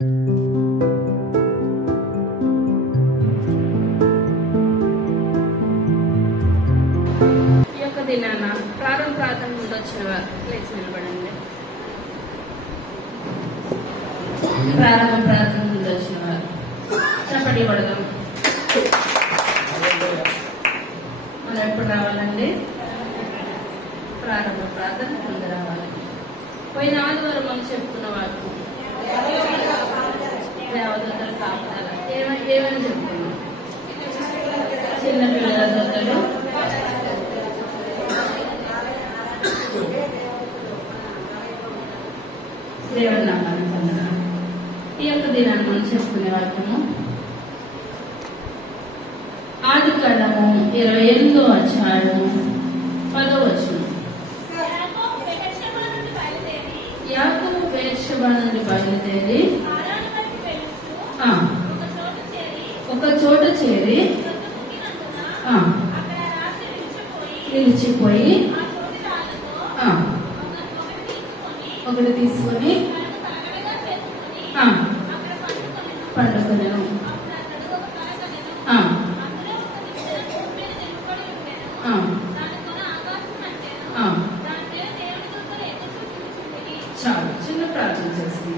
ఈ యొక్క దినాన ప్రార్థన నుండి వచ్చిన వారు లేచి నిలబడండి. ప్రార్థన నుండి వచ్చిన వారు చప్పటి కొడదాం. మనం ఎప్పుడు రావాలండి? ప్రార్థన ముందు రావాలి. పోయిన ఆదివారం మనం చెప్పుకున్న వారు దేవదూతలు కాపుదల ఏమని చెప్పుకున్నాం? చిన్న పిల్లల దూతలు దేవుని నామాన్ని పొందడం. ఈ యొక్క దినాన్ని మనం చెప్పుకునే వాక్యము ఆదికాండము 28వ అధ్యాయము 10వ వచనం. యాకోబు బెయేర్షెబా నుండి బయలుదేరి ఒక చోట చేరి నిలిచిపోయి ఒకటి తీసుకొని పండుకొనెను. చాలు, చిన్న ప్రార్థన చేసింది.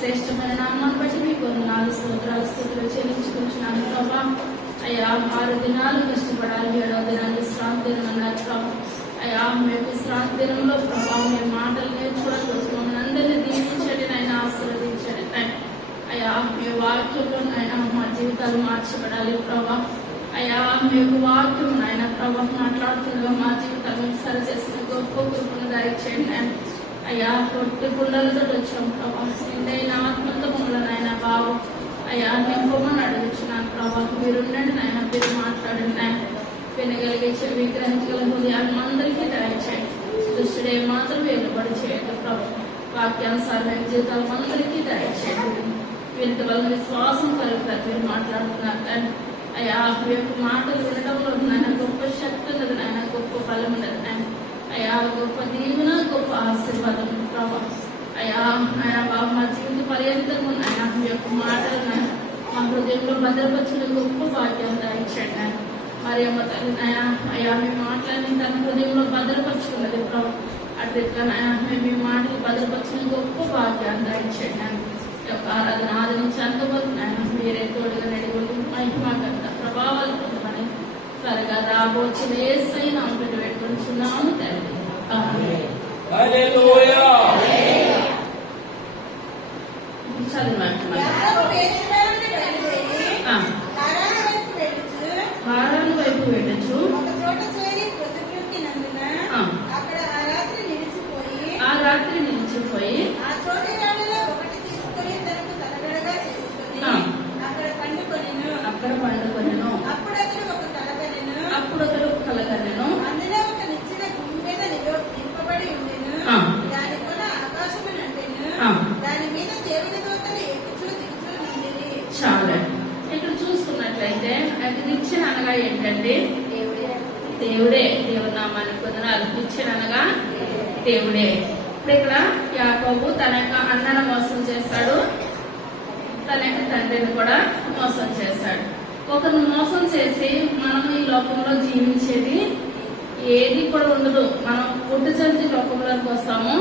శ్రేష్టమైన నామాన్ని బట్టి మీకు వందనాలు, స్తోత్రాలు చెల్లించుకుంటున్నాను ప్రభా. అయ్యా 6 దినాలు కష్టపడాలి, 7వ దినాన్ని విశ్రాంతి దినం అన్నారు ప్రభా. అయ్యా మేము విశ్రాంతి దినంలో ప్రభా మీ మాటలు నేర్చుకోవడం కోసం మమ్మల్ని అందరినీ దీవించండి నాయన, ఆశీర్వదించండి నాయన. అయ్యా మీ వాక్యంలో నాయన మా జీవితాలు మార్చబడాలి ప్రభా. అయ్యా మీ యొక్క వాక్యం నాయన ప్రభా మాట్లాడుతుండగా మా జీవితాలను సరి చేసిన గొప్ప కృపను దయచేయండి నాయన. అయ్యా పొట్టి గుండెలతో వచ్చాం ప్రభా, నిండైన ఆత్మతో మమ్మల్ని నాయన బాబు అయ్యా నింపమని అడుగుతున్నాను ప్రభా. మీరుండండి నాయన, మీరు మాట్లాడండి నాయన. వినగలిగే చెవి, గ్రహించగల హృదయాన్ని అందరికీ దయచేయండి. దుష్టుడే మాత్రం వెలుబడి చేయండి ప్రభా. వాక్యానుసారమైన జీవితాలు అందరికీ దయచేయండి. వీటి వల్ల విశ్వాసం కలుగుతారు మీరు మాట్లాడుతున్నారు కానీ అయ్యా మీ యొక్క మాటలు వినడంలో నాయన గొప్ప శక్తి ఉన్నది నాయన, గొప్ప బలం ఉన్నది నాయన. అయ్యా గొప్ప దీవెన, గొప్ప ఆశీర్వాదం ప్రభా. అయ్యా ఆయన బాబు మా జీవిత పర్యంతము నాయన మీ యొక్క మాటలు నాయన మా హృదయంలో భద్రపరిచిన గొప్ప భాగ్యం దయచేయండి నాయన. మరి అమ్మ తల్లి నాయన అయ్యా మీ మాటలని తన హృదయంలో భద్రపరుచుకున్నది ప్రభా. అట్లా నాయన మేము మీ మాటలు భద్రపరిచిన గొప్ప భాగ్యాన్ని దయచేయండి నాయన. ఈ యొక్క ఆరాధన ఆదరించి అంతవరకు నాయన మీరే తోడుగా నడిగొని మహిమగంత ప్రభావాలు పొందమని త్వరగా రాబోచిన యేసై నామమున వేడుకొనుచున్నాము తండ్రి. ఆమేన్. హల్లెలూయా. హారాను వైపు వెళ్ళచ్చు. ఆ రాత్రి నిలిచిపోయి అక్కడ పండుకొనెను. అప్పుడు అతడు కలగనెను. దాని మీద దేవుని దూతలు ఎక్కుచూ దిగుచూ నుండిరి. చాలు. ఇక్కడ చూసుకున్నట్లయితే అది నిచ్చెన అనగా ఏంటంటే దేవుడే. దేవుడి నామానికి వందనాలు. నిచ్చెన అనగా దేవుడే. ఇప్పుడు ఇక్కడ యాకోబు తన యొక్క అన్నను మోసం చేస్తాడు, తన యొక్క తండ్రిని కూడా మోసం చేస్తాడు. ఒకరిని మోసం చేసి మనం ఈ లోకంలో జీవించేది ఏది కూడా ఉండదు. మనం పుట్టు చెంది లోకంలోకి వస్తాము,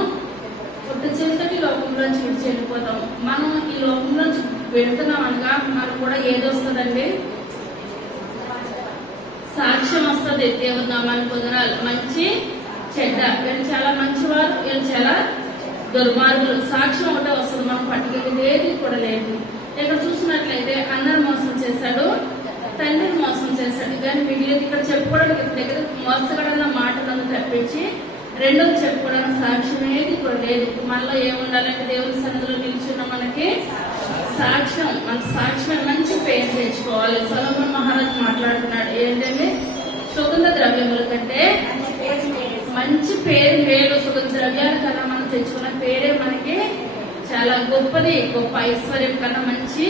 పుట్టు చెంతటి లోకంలోంచి విడిచి వెళ్ళిపోతాము. మనం ఈ లోకంలోంచి వెళుతున్నాం అనగా మనకు కూడా ఏది వస్తుందండి? సాక్ష్యం వస్తుంది. దేవుడి నామానికి వందనాలు. మంచి చెడ్డ, వీళ్ళు చాలా మంచివారు, వీళ్ళు చాలా దుర్మార్గులు. సాక్ష్యం ఒకటే వస్తుంది. మనం పట్టుకెళ్ళేది ఏది కూడా లేదు. ఇక్కడ చూసినట్లయితే అన్నను మోసం చేశాడు, తండ్రిని మోసం చేశాడు. కానీ మిగిలింది ఇక్కడ చెప్పుకోవడానికి దగ్గర మోసగడన్న మాటలను తప్పించి రెండోది చెప్పుకోవడానికి సాక్ష్యం ఏది కూడా లేదు. మనలో ఏముండాలంటే దేవుని సన్నిధిలో నిల్చున్న మనకి సాక్ష్యం, మన సాక్ష్యం మంచి పేరు తెచ్చుకోవాలి. సొలొమోను మహారాజు మాట్లాడుతున్నాడు ఏంటంటే సుగంధ ద్రవ్యముల కంటే మంచి పేరు మేలు. సుగంధ ద్రవ్యాల కన్నా మనం తెచ్చుకున్న పేరే మనకి చాలా గొప్పది. గొప్ప ఐశ్వర్యం కన్నా మంచి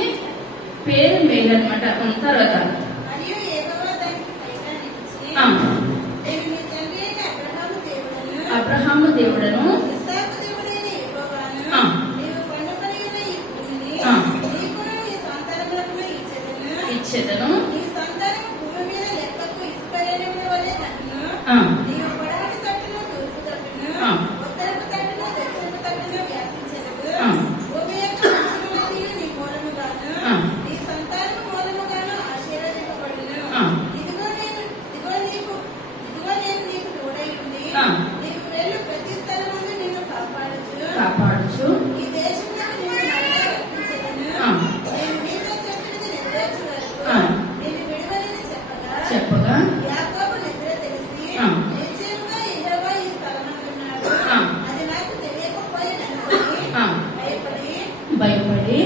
పేరు మేలు అనమాట. తర్వాత అబ్రహాము దేవుడను ఇచ్చేదను, కాపాడుచు చెప్పగా భయపడి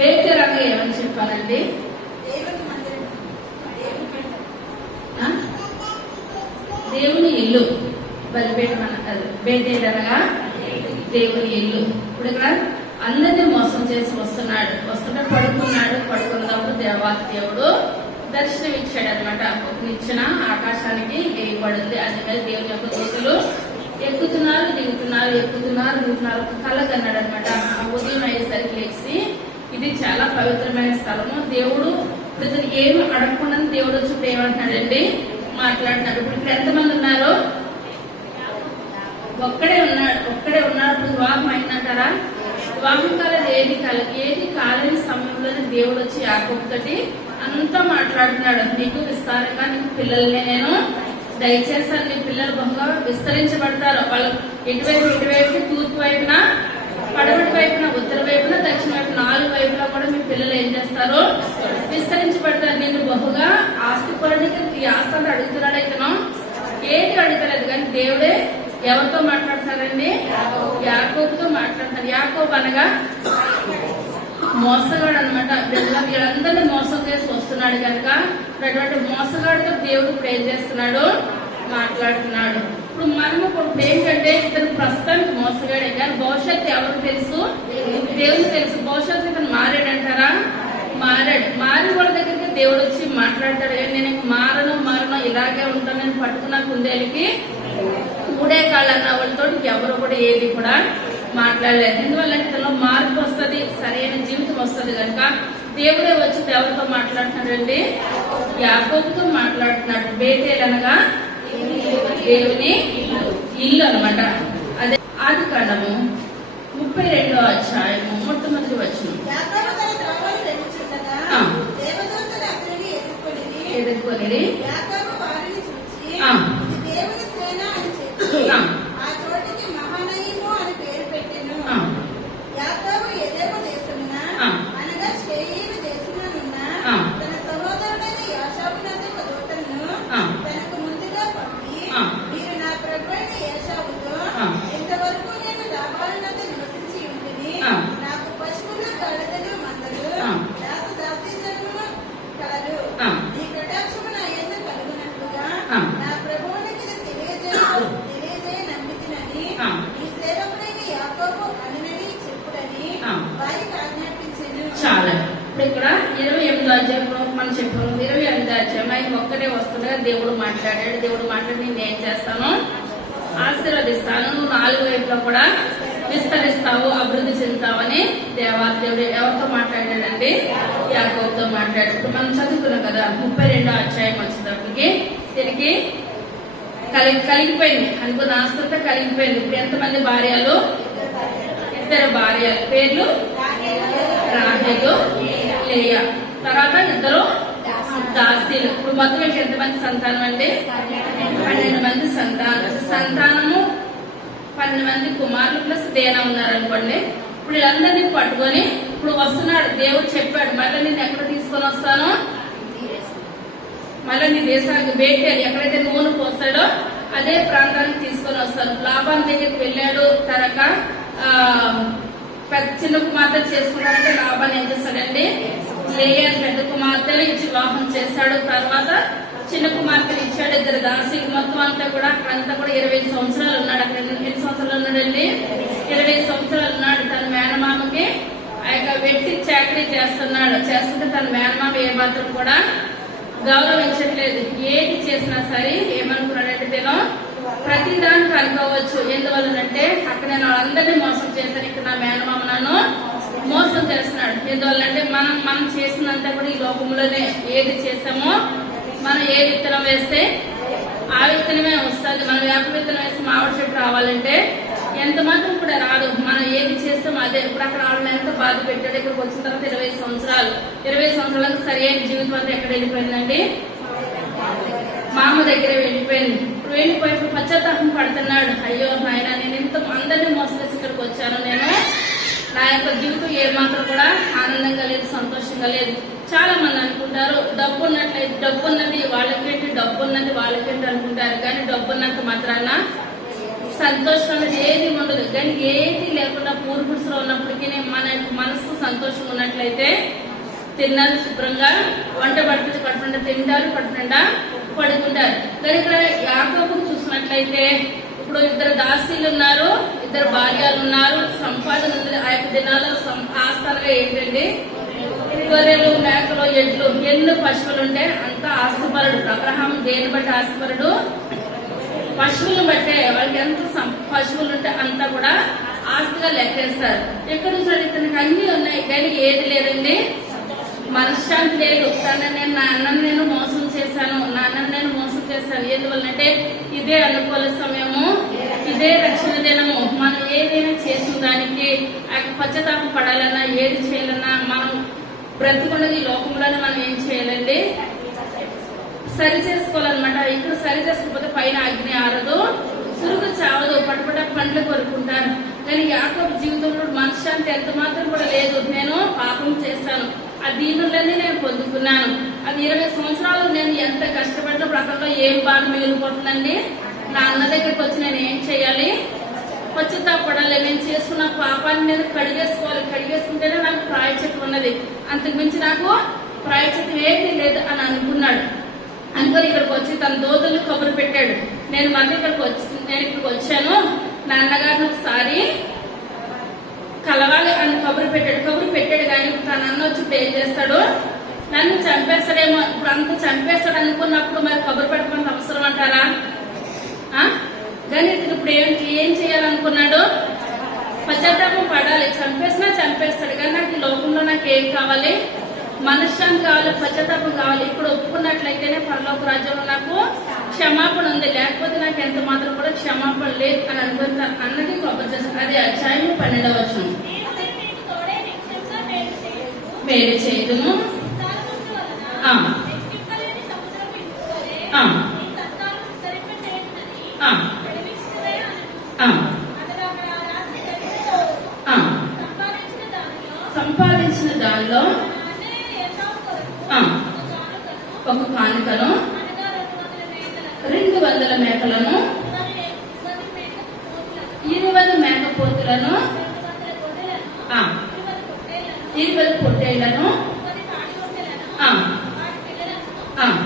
బేతేలంగా ఏమని చెప్పాలండి? దేవుని ఇల్లు. బేతేలనగా దేవుని ఇల్లు. ఇప్పుడు ఇక్కడ అందరినీ మోసం చేసి వస్తుంటే పడుకున్నప్పుడు దేవాతి దేవుడు దర్శనం ఇచ్చాడు అనమాట. ఒక నిచ్చెన ఆకాశానికి వేయబడింది. అది మీద దేవుని యొక్క దూతలు ఎక్కుతున్నారు దిగుతున్నారు. కళ కన్నాడు అనమాట. ఉదయం అయ్యేసరికి లేచి ఇది చాలా పవిత్రమైన స్థలము. దేవుడు ఇతను ఏమి అడగకుండా దేవుడు వచ్చి ఏమంటున్నాడండి? మాట్లాడుతున్నాడు. ఇప్పుడు ఇక్కడ ఎంతమంది ఉన్నారు? ఒక్కడే ఉన్నాడు. వివాహం అయిందంటారా? వివాహం కాలేదు, ఏది కాలేని సమయంలోనే దేవుడు వచ్చి యాకోబుతోటి అంతా మాట్లాడుతున్నాడు. నీకు విస్తారంగా నీకు పిల్లల్ని నేను దయచేసాను, నీ పిల్లలు బహుగా విస్తరించబడతారు. వాళ్ళు ఇటువైపు తూర్పు వైపున, పడమటి వైపున, ఉత్తర వైపున, దక్షిణ వైపు 4 వైపులా కూడా మీ పిల్లలు ఏం చేస్తారు? విస్తరించబడతారు. నేను బహుగా ఆస్తి పరుడికి ఈ ఆస్తి అంతా అడుగుతున్నాడు. ఇతను ఏది అడుగుతలేదు, కానీ దేవుడే ఎవరితో మాట్లాడతారండి? యాకోబుతో మాట్లాడతారు. యాకోబు అనగా మోసగాడు అనమాట. వీళ్ళందరినీ మోసం చేసి వస్తున్నాడు కనుక అటువంటి మోసగాడితో దేవుడు ఇప్పుడు ఏం చేస్తున్నాడు? మాట్లాడుతున్నాడు. ఇప్పుడు మనము ఇప్పుడు ఏంటంటే ఇతను ప్రస్తుతానికి మోసగాడే, కానీ భవిష్యత్తు ఎవరికి తెలుసు? దేవుడికి తెలుసు. భవిష్యత్తు ఇతను మారాడంటారా? మారి వాళ్ళ దగ్గరికి దేవుడు వచ్చి మాట్లాడతాడు. నేను మారను ఇలాగే ఉంటాను, నేను పట్టుకున్న కుందేలకి 3 కాళ్ళు అన్న వాళ్ళతో ఎవరు కూడా ఏది కూడా మాట్లాడలేదు. ఎందువల్ల తనలో మార్పు వస్తుంది, సరైన జీవితం వస్తుంది కనుక దేవుడే వచ్చి ఎవరితో మాట్లాడుతున్నాడండి? యాకోబుతో మాట్లాడుతున్నాడు. బేతేలు అనగా దేవుని ఇల్లు అనమాట. అదే ఆదికాండము 32వ అధ్యాయము మొట్టమొదటి వచనం. ఎదుర్కొని మీరు నా ప్రభువైన యేషావుతో ఇంతవరకు నేను లాభాలను ఇప్పుడు ఇక్కడ 28వ అధ్యాయంలో మనం చెప్పాము. 28వ అధ్యాయం ఆయన ఒక్కడే వస్తుండగా దేవుడు మాట్లాడాడు. దేవుడు మాట్లాడి నేను ఏం చేస్తాను, ఆశీర్వదిస్తాను, నువ్వు 4 వైపులో కూడా విస్తరిస్తావు, అభివృద్ధి చెందుతావని దేవుడు ఎవరితో మాట్లాడాడండి? యాకోబుతో మాట్లాడాడు. ఇప్పుడు మనం చదువుకున్నాం కదా 32వ అధ్యాయం వచ్చేటప్పటికి దీనికి కలిగిపోయింది అనుకున్న ఆస్తంతా కలిగిపోయింది. ఇప్పుడు ఎంతమంది భార్యలు? 2 భార్యలు. పేర్లు రాహేలు, లేయా. తర్వాత 2 దాసీలు. ఇప్పుడు మొత్తం ఎంతమంది సంతానం అండి? 12 మంది సంతానము 12 మంది కుమారులు ప్లస్ దేనా ఉన్నారనుకోండి. ఇప్పుడు వీళ్ళందరినీ పట్టుకొని ఇప్పుడు వస్తున్నాడు. దేవుడు చెప్పాడు మళ్ళీ నేను ఎక్కడ తీసుకొని వస్తాను, మళ్ళీ నీ దేశానికి బేటేలు ఎక్కడైతే నూనె పోస్తాడో అదే ప్రాంతానికి తీసుకొని వస్తాను. లాభాన్ దగ్గరికి వెళ్ళాడు. తరక చిన్న కుమార్తె చేసుకున్నాడంటే లాభాన్ని ఏం చేస్తాడండి? లేయా పెద్ద కుమార్తెలు ఇచ్చి వివాహం చేశాడు. తర్వాత చిన్న కుమార్తెలు ఇచ్చాడు. 2 దాసీలు. మొత్తం అంతా కూడా అక్కడంతా కూడా 20 సంవత్సరాలు ఉన్నాడు. అక్కడ ఎన్ని సంవత్సరాలు ఉన్నాడండి? 20 సంవత్సరాలు ఉన్నాడు. తన మేనమామకి ఆ యొక్క వ్యక్తి చాకరీ చేస్తుంటే తన మేనమామ ఏమాత్రం కూడా గౌరవించట్లేదు. ఏది చేసినా సరే ఏమనుకున్నాడంటే నేను ప్రతి దానికి అనుకోవచ్చు. ఎందువల్లనంటే అక్కడ నేను వాళ్ళందరినీ మోసం చేశాను, ఇక్కడ నా మేనమామ నన్ను మోసం చేస్తున్నాడు. ఎందువల్లంటే మనం చేసినంతా కూడా ఈ లోకంలోనే ఏది చేసామో మనం ఏ విత్తనం వేస్తే ఆ విత్తనమే వస్తుంది. మనం వేప విత్తనం వేసి మామిడి చెట్టు రావాలంటే ఎంత మాత్రం కూడా రాదు. మనం ఏది చేస్తాం అదే. ఇప్పుడు అక్కడ వాళ్ళని ఎంత బాధ పెట్టాడు. ఇక్కడికి వచ్చిన తర్వాత 20 సంవత్సరాలకు సరైన జీవితం అంతా ఎక్కడ వెళ్ళిపోయిందండి? మామ దగ్గర వెళ్ళిపోయింది. ఇప్పుడు వెళ్ళిపోయి పశ్చాత్తాపం పడుతున్నాడు. అయ్యో నాయన, నేను ఇంత అందరినీ మోసం చేసి ఇక్కడికి వచ్చాను. నేను నా యొక్క జీవితం ఏమాత్రం కూడా ఆనందంగా లేదు, సంతోషంగా లేదు. చాలా మంది అనుకుంటారు డబ్బు ఉన్నట్లయితే డబ్బు ఉన్నది వాళ్ళకేంటి, డబ్బు ఉన్నది వాళ్ళకేంటి అనుకుంటారు. కానీ డబ్బు ఉన్నంత మాత్రాన సంతోషం అనేది ఏది ఉండదు. కానీ ఏది లేకుండా పూర్వపురుషులో ఉన్నప్పటికీ మన మనసు సంతోషంగా ఉన్నట్లయితే తిన్నారు శుభ్రంగా, వంట పడుతుంది, కడుపుండా తింటారు, కడుపుండా పడుకుంటారు. కానీ ఇక్కడ యాకోబును చూసినట్లయితే ఇప్పుడు 2 దాసీలు ఉన్నారు, 2 భార్యలు ఉన్నారు, సంపాదన ఉంది. ఆ యొక్క దినాల్లో ఆస్థానంగా ఏంటండి? గొర్రెలు, మేకలు, ఎడ్లు, ఎన్ని పశువులు ఉంటే అంత ఆస్తిపరుడు. అబ్రహాం దేని బట్టి ఆస్తిపరుడు? పశువులను బట్టే. వాళ్ళకి ఎంత పశువులు ఉంటే అంతా కూడా ఆస్తిగా లెక్కేస్తారు. ఎక్కడ చూసాడు? ఇతనికి అన్ని ఉన్నాయి కానీ ఏది లేదండి, మనశ్శాంతి లేదు. నా అన్నను నేను మోసం చేశాను, ఎందువల్లంటే ఇదే అనుకూల సమయము, ఇదే రక్షణ దినము. మనం ఏదైనా చేసిన దానికి పశ్చాత్తాపం పడాలన్నా ఏది చేయాలన్నా మనం బ్రతుకున్నది ఈ లోకంలోనే మనం ఏం చేయాలండి? సరి చేసుకోవాలన్నమాట. ఇక్కడ సరి చేసుకోకపోతే పైన అగ్ని ఆరదు, సురుగు చావదు, పటపట పండ్లు కొరుకుంటారు. కానీ యాకోబు జీవితంలో మనశ్శాంతి ఎంత మాత్రం కూడా లేదు. నేను పాపం చేశాను, ఆ దీనులన్నీ నేను పొందుకున్నాను. అది 20 సంవత్సరాలు నేను ఎంత కష్టపడినప్పుడు అక్కడ ఏం బాధ మిగిలిపోతుందండి? నా అన్న దగ్గరికి వచ్చి నేను ఏం చేయాలి? పశ్చాత్తాపడాలి. నేను చేసుకున్న పాపాన్ని నేను కడిగేసుకోవాలి. కడిగేసుకుంటేనే నాకు ప్రాయశ్చిత్తం ఉన్నది, అంతకు మించి నాకు ప్రాయశ్చిత్తం ఏమీ లేదు అని అనుకున్నాడు. అనుకొని ఇక్కడికి వచ్చి తన దోతులు కబురు పెట్టాడు. నేను మళ్ళీ ఇక్కడికి వచ్చాను, నా అన్నగారిని ఒకసారి కలవాలి అని కబురు పెట్టాడు. కానీ తన అన్న వచ్చి ఇప్పుడు ఏం చేస్తాడు? నన్ను చంపేస్తాడేమో. ఇప్పుడు అంత చంపేస్తాడు అనుకున్నప్పుడు మరి కబురు పెట్టడానికి అవసరం అంటారా? కానీ ఇప్పుడు ఏం చేయాలనుకున్నాడు? పశ్చాత్తాపం పడాలి. చంపేసినా చంపేస్తాడు కానీ నాకు ఈ లోకంలో నాకు ఏం కావాలి? మనశ్శాంతి కావాలి, పశ్చాత్తాపం కావాలి. ఇప్పుడు ఒప్పుకున్నట్లయితేనే పరలోక రాజ్యంలో నాకు క్షమాపణ ఉంది, లేకపోతే నాకు ఎంత మాత్రం కూడా క్షమాపణ లేదు అని అనుకుని అన్నది కబురు చేస్తాడు. అది అధ్యాయం 12వ వచనం. మేలు చేయదుము సంపాదించిన దానిలో ఒక కానుకను, 200 మేకలను, 20 మేకపోతులను, 20 పొట్టేళ్లను, 10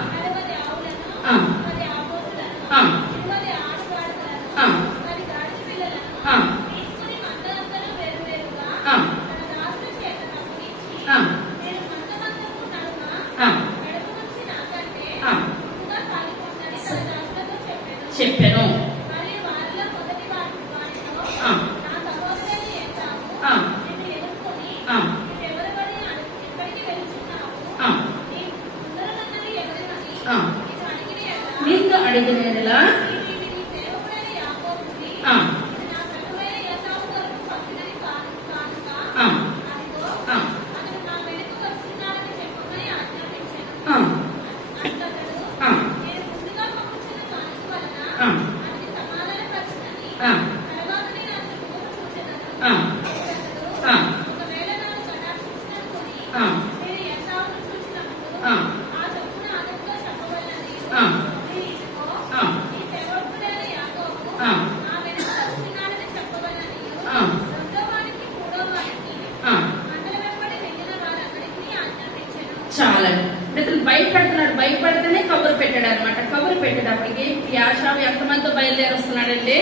చాలా ఇతను భయపడుతున్నాడు. భయపడితేనే కబురు పెట్టాడు అనమాట. కబురు పెట్టేటప్పటికి యాషావు ఎంతమందితో బయలుదేరి వస్తున్నాడండి?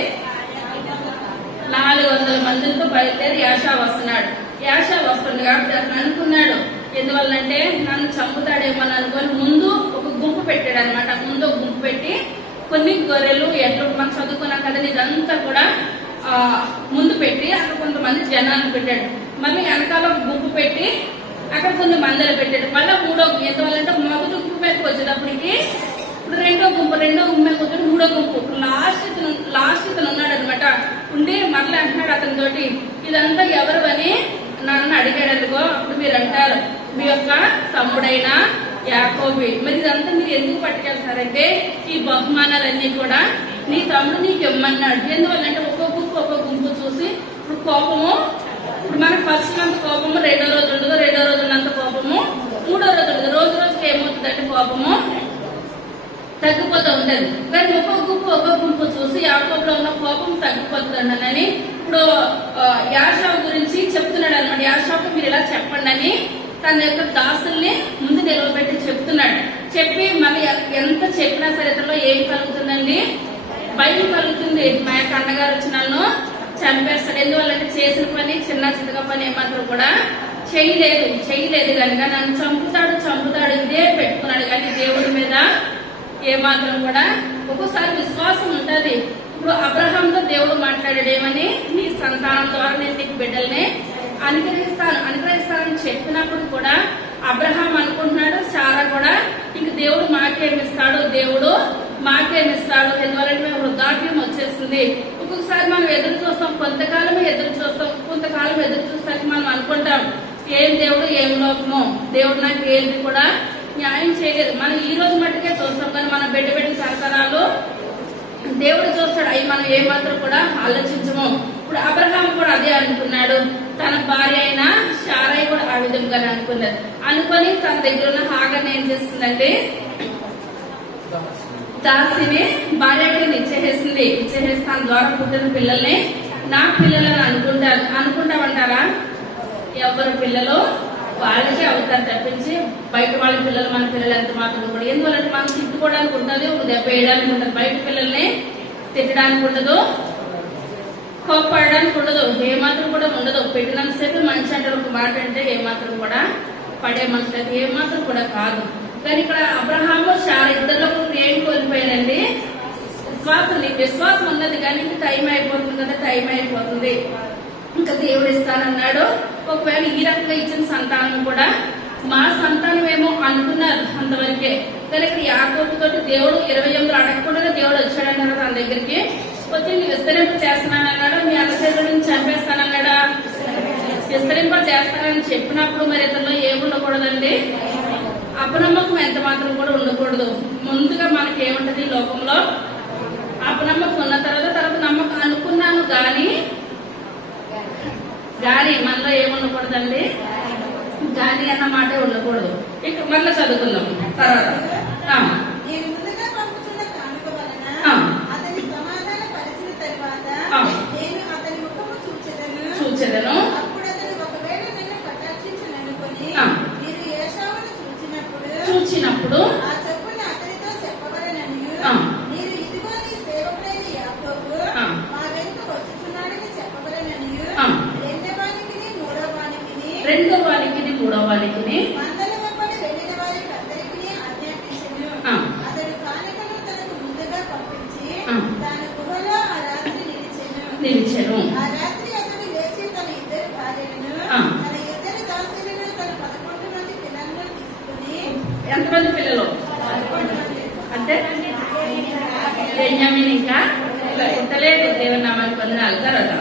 400 మందితో బయలుదేరి యాషావు వస్తున్నాడు. యాషావు వస్తుంది కాబట్టి అతను అనుకున్నాడు, ఎందువల్లంటే నన్ను చంపుతాడేమో అని అనుకుని ముందు ఒక గుంపు పెట్టాడు అనమాట. ముందు ఒక గుంపు పెట్టి కొన్ని గొర్రెలు ఎట్లు మనం చదువుకున్నాం కదా, ఇదంతా కూడా ముందు పెట్టి అక్కడ కొంతమంది జనాలను పెట్టాడు. మళ్ళీ వెనకాల గుంపు పెట్టి అక్కడ కొన్ని మందలు పెట్టాడు. మళ్ళీ మూడో ఎందువల్లంటే మొదటి గుంపు మీదకి వచ్చేటప్పటికి ఇప్పుడు రెండో గుంపు మీద కూర్చొని మూడో గుంపు లాస్ట్ ఇతను ఉన్నాడు అనమాట. ఉండి మళ్ళీ అంటున్నాడు అతనితోటి, ఇదంతా ఎవరు అని నన్ను అడిగాడు అనుకో. అప్పుడు మీరు అంటారు, మీ యొక్క తమ్ముడైన యాకోబు. మరి ఇదంతా మీరు ఎందుకు పట్టుకెళ్తారంటే ఈ బహుమానాలన్నీ కూడా నీ తమ్ముడు నీకు ఇమ్మన్నాడు. ఎందువల్లంటే ఒక్కొక్క గుంపు చూసి ఇప్పుడు కోపము, ఇప్పుడు మనకు ఫస్ట్ అంత కోపము రెండో రోజు ఉండదు, రెండో రోజు ఉన్నంత కోపము మూడో రోజు ఉండదు. రోజు రోజుకి ఏమవుతుందంటే కోపము తగ్గిపోతూ ఉంటది. కానీ ఒక్కొక్క గుంపు చూసి యాకోబులో ఉన్న కోపం తగ్గిపోతుందని ఇప్పుడు యాషావు గురించి చెప్తున్నాడు అనమాట. యాషావుకు మీరు ఇలా చెప్పండి అని తన యొక్క దాసుల్ని ముందు నిలవబెట్టి చెప్తున్నాడు. చెప్పి మళ్ళీ ఎంత చెప్పినా సరే ఇతరులో ఏం కలుగుతుందండి? భయం కలుగుతుంది. మా యొక్క అన్నగారు వచ్చి నన్ను చంపేస్తాడు. ఎందువల్లంటే చేసిన పని చిన్నగా పని ఏమాత్రం కూడా చేయలేదు కనుక నన్ను చంపుతాడు ఇదే పెట్టుకున్నాడు. కానీ దేవుడి మీద ఏమాత్రం కూడా ఒక్కోసారి విశ్వాసం ఉంటది. ఇప్పుడు అబ్రహాంతో దేవుడు మాట్లాడాడేమని, నీ సంతానం ద్వారా నేను నీకు బిడ్డల్ని అనుగ్రహిస్తానని చెప్పినప్పుడు కూడా అబ్రహాం అనుకుంటున్నాడు, సారా కూడా ఇంక దేవుడు మాకేమిస్తాడు ఎందువల్లంటే మేము వృద్ధాప్యం వచ్చేస్తుంది. ఒక్కొక్కసారి మనం ఎదురు చూస్తాం, కొంతకాలం ఎదురు చూస్తానికి మనం అనుకుంటాం ఏం దేవుడు ఏం లోకమో, దేవుడు నాకు ఏది కూడా న్యాయం చేయలేదు. మనం ఈ రోజు మట్టుకే చూస్తాం, కానీ మనం బిడ్డ తరతరాలు దేవుడు చూస్తాడు. అవి మనం ఏమాత్రం కూడా ఆలోచించము. ఇప్పుడు అబ్రహాం కూడా అదే అనుకున్నాడు. తన భార్య అయిన శారై కూడా ఆ విధంగానే అనుకొని తన దగ్గర ఉన్న హాగర్ని ఏం చేస్తుందంటే దాసిని భార్యకి ఇచ్చేసేసింది. తన ద్వారా పుట్టిన పిల్లల్ని నా పిల్లలని అనుకుంటామంటారా? ఎవరి పిల్లలు వాళ్ళకే అవుతారు తప్పించి బయట వాళ్ళ పిల్లలు మన పిల్లలు ఎంత మాత్రం కూడా. ఎందువల్లంటే మనం తిట్టుకోవడానికి ఉంటుంది, దెబ్బ వేయడానికి ఉంటుంది. బయట పిల్లల్ని తిట్టడానికి ఉండదు, కోప్పడడానికి ఉండదు, ఏమాత్రం కూడా ఉండదు. పెట్టినంతసేపు మనిషి అంటే ఒక మాట అంటే ఏమాత్రం కూడా పడే మనుషులు అయితే ఏమాత్రం కూడా కాదు. కానీ ఇక్కడ అబ్రహాము శారా ఇద్దరిలో ఏం కోల్పోయానండి? విశ్వాసం ఉన్నది. కానీ ఇంకా టైం అయిపోతుంది ఇంకా దేవుడు ఇస్తానన్నాడు. ఒకవేళ ఈ రకంగా ఇచ్చిన సంతానం కూడా మా సంతానం ఏమో అనుకున్నారు అంతవరకే. కానీ ఇక్కడ యాకోబు తోటి దేవుడు 28 అడగకుండా దేవుడు వచ్చాడన్నాడు. తన దగ్గరికి వచ్చి నీ విస్తరింప చేస్తానన్నాడు, మీ అన్నసేతులను చంపేస్తానన్నాడా? విస్తరింప చేస్తానని చెప్పినప్పుడు మరి ఇతరులో ఏముండకూడదండి? అపనమ్మకం ఎంత మాత్రం కూడా ఉండకూడదు. ముందుగా మనకి ఏముంటది లోకంలో? అపనమ్మకం ఉన్న తర్వాత నమ్మకం అనుకున్నాను కానీ మనలో ఏముండకూడదండి? గాని అన్న మాటే ఉండకూడదు. ఇక మళ్ళీ చదువుకుందాం తర్వాత. చూచెదను చూచినప్పుడు రెండో వానికి మూడో వానికి నిలిచెను. ఎంతమంది పిల్లలు అంటే బెన్యామీన్ ఇంకా పుట్టలేదు. దేవుని నామానికి వందనాలు. తర్వాత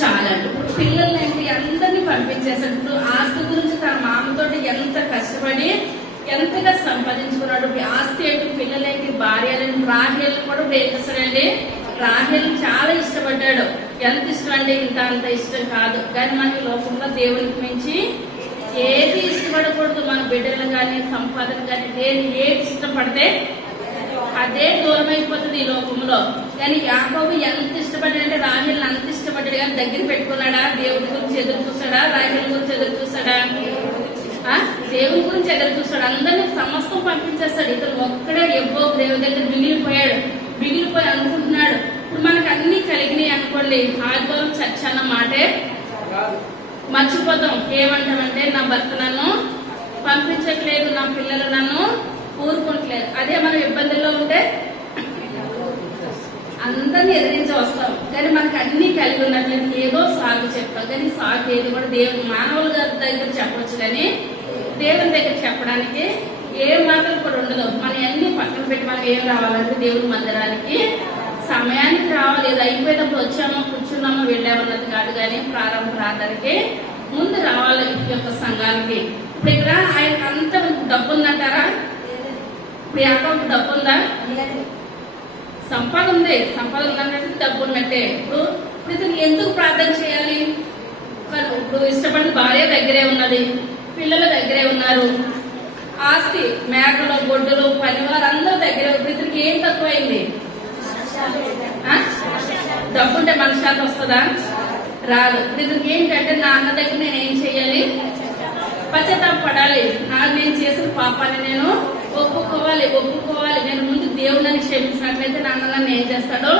చాలా పిల్లల్ని అందరినీ పంపించేసాడు. ఇప్పుడు ఆస్తి గురించి తన మామతోటి ఎంత కష్టపడి ఎంతగా సంపాదించుకున్నాడు. ఆస్తి ఏంటి, పిల్లలేంటి, భార్యలేంటి. రాహేల్ కూడా ఏం చేస్తాడండి, రాహేల్ చాలా ఇష్టపడ్డాడు. ఎంత ఇష్టం అంటే ఇంత అంత ఇష్టం కాదు. కానీ మనకి లోకంలో దేవునికి మించి ఏది ఇష్టపడకూడదు. మన బిడ్డలు కానీ సంపాదన కానీ ఏది ఇష్టపడితే అదే దూరం అయిపోతుంది ఈ లోకంలో. కానీ యాకోబు ఎంత ఇష్టపడ్డాడంటే రాహేల్ అంత ఇష్టపడ్డాడు. కానీ దగ్గర పెట్టుకున్నాడా, దేవుడి గురించి ఎదురు చూసాడా, రాహేల్ గురించి ఎదురు చూసాడా? దేవుని గురించి ఎదురు చూస్తాడు. అందరినీ సమస్తం పంపించేస్తాడు. ఇతను ఒక్కడే ఎవ్వో దేవుడి దగ్గర మిగిలిపోయి అనుకుంటున్నాడు. ఇప్పుడు మనకు అన్ని కలిగినాయి అనుకోండి, ఆదివారం చర్చ అన్న మాటే మర్చిపోతాం. ఏమంటామంటే నా భర్త నన్ను పంపించట్లేదు, నా పిల్లలు నన్ను ఊరుకోవట్లేదు. అదే మనం ఇబ్బందుల్లో ఉంటే అందరినీ ఎదిరించి వస్తాం. కానీ మనకు అన్ని కలిగి ఉన్నట్లయితే ఏదో సాగు చెప్తాం. కానీ సాగు ఏది కూడా దేవుని మానవుల దగ్గర చెప్పవచ్చు, కానీ దేవుని దగ్గర చెప్పడానికి ఏ మాత్రం కూడా ఉండదు. మనం అన్ని పక్కన పెట్టి మనం ఏం రావాలంటే దేవుని మందిరానికి సమయానికి రావాలి. ఇది అయిపోయినప్పుడు వచ్చామో కూర్చున్నామో వెళ్ళామన్నది కాదు, కానీ ప్రారంభ ప్రార్థనకి ముందు రావాలి ఈ యొక్క సంఘానికి. ఇప్పుడు ఇక్కడ ఆయనకు అంత డబ్బు ఉందంటారా? ఇప్పుడు యాకోబుకు డబ్బు ఉందా? సంపద ఉంది. సంపద ఉందంటే డబ్బు ఉన్నట్టే. ఇప్పుడు ఇతను ఎందుకు ప్రార్థన చేయాలి? ఇప్పుడు ఇష్టపడిన భార్య దగ్గరే ఉన్నది, పిల్లల దగ్గరే ఉన్నారు, ఆస్తి మేకలు గొడ్డలు పనివారు అందరూ దగ్గరే. ఇతనికి ఏం తక్కువైంది? డబ్బుంటే మనశ్శాంతి వస్తుందా? రాదు. ఇతనికి ఏంటంటే నా అన్న దగ్గర నేను ఏం చెయ్యాలి? పశ్చాత్తాపడాలి. నేను చేసిన పాపాన్ని నేను ఒప్పుకోవాలి. నేను ముందు దేవుడిని క్షమించినట్లయితే నాన్న నన్ను ఏం చేస్తాడో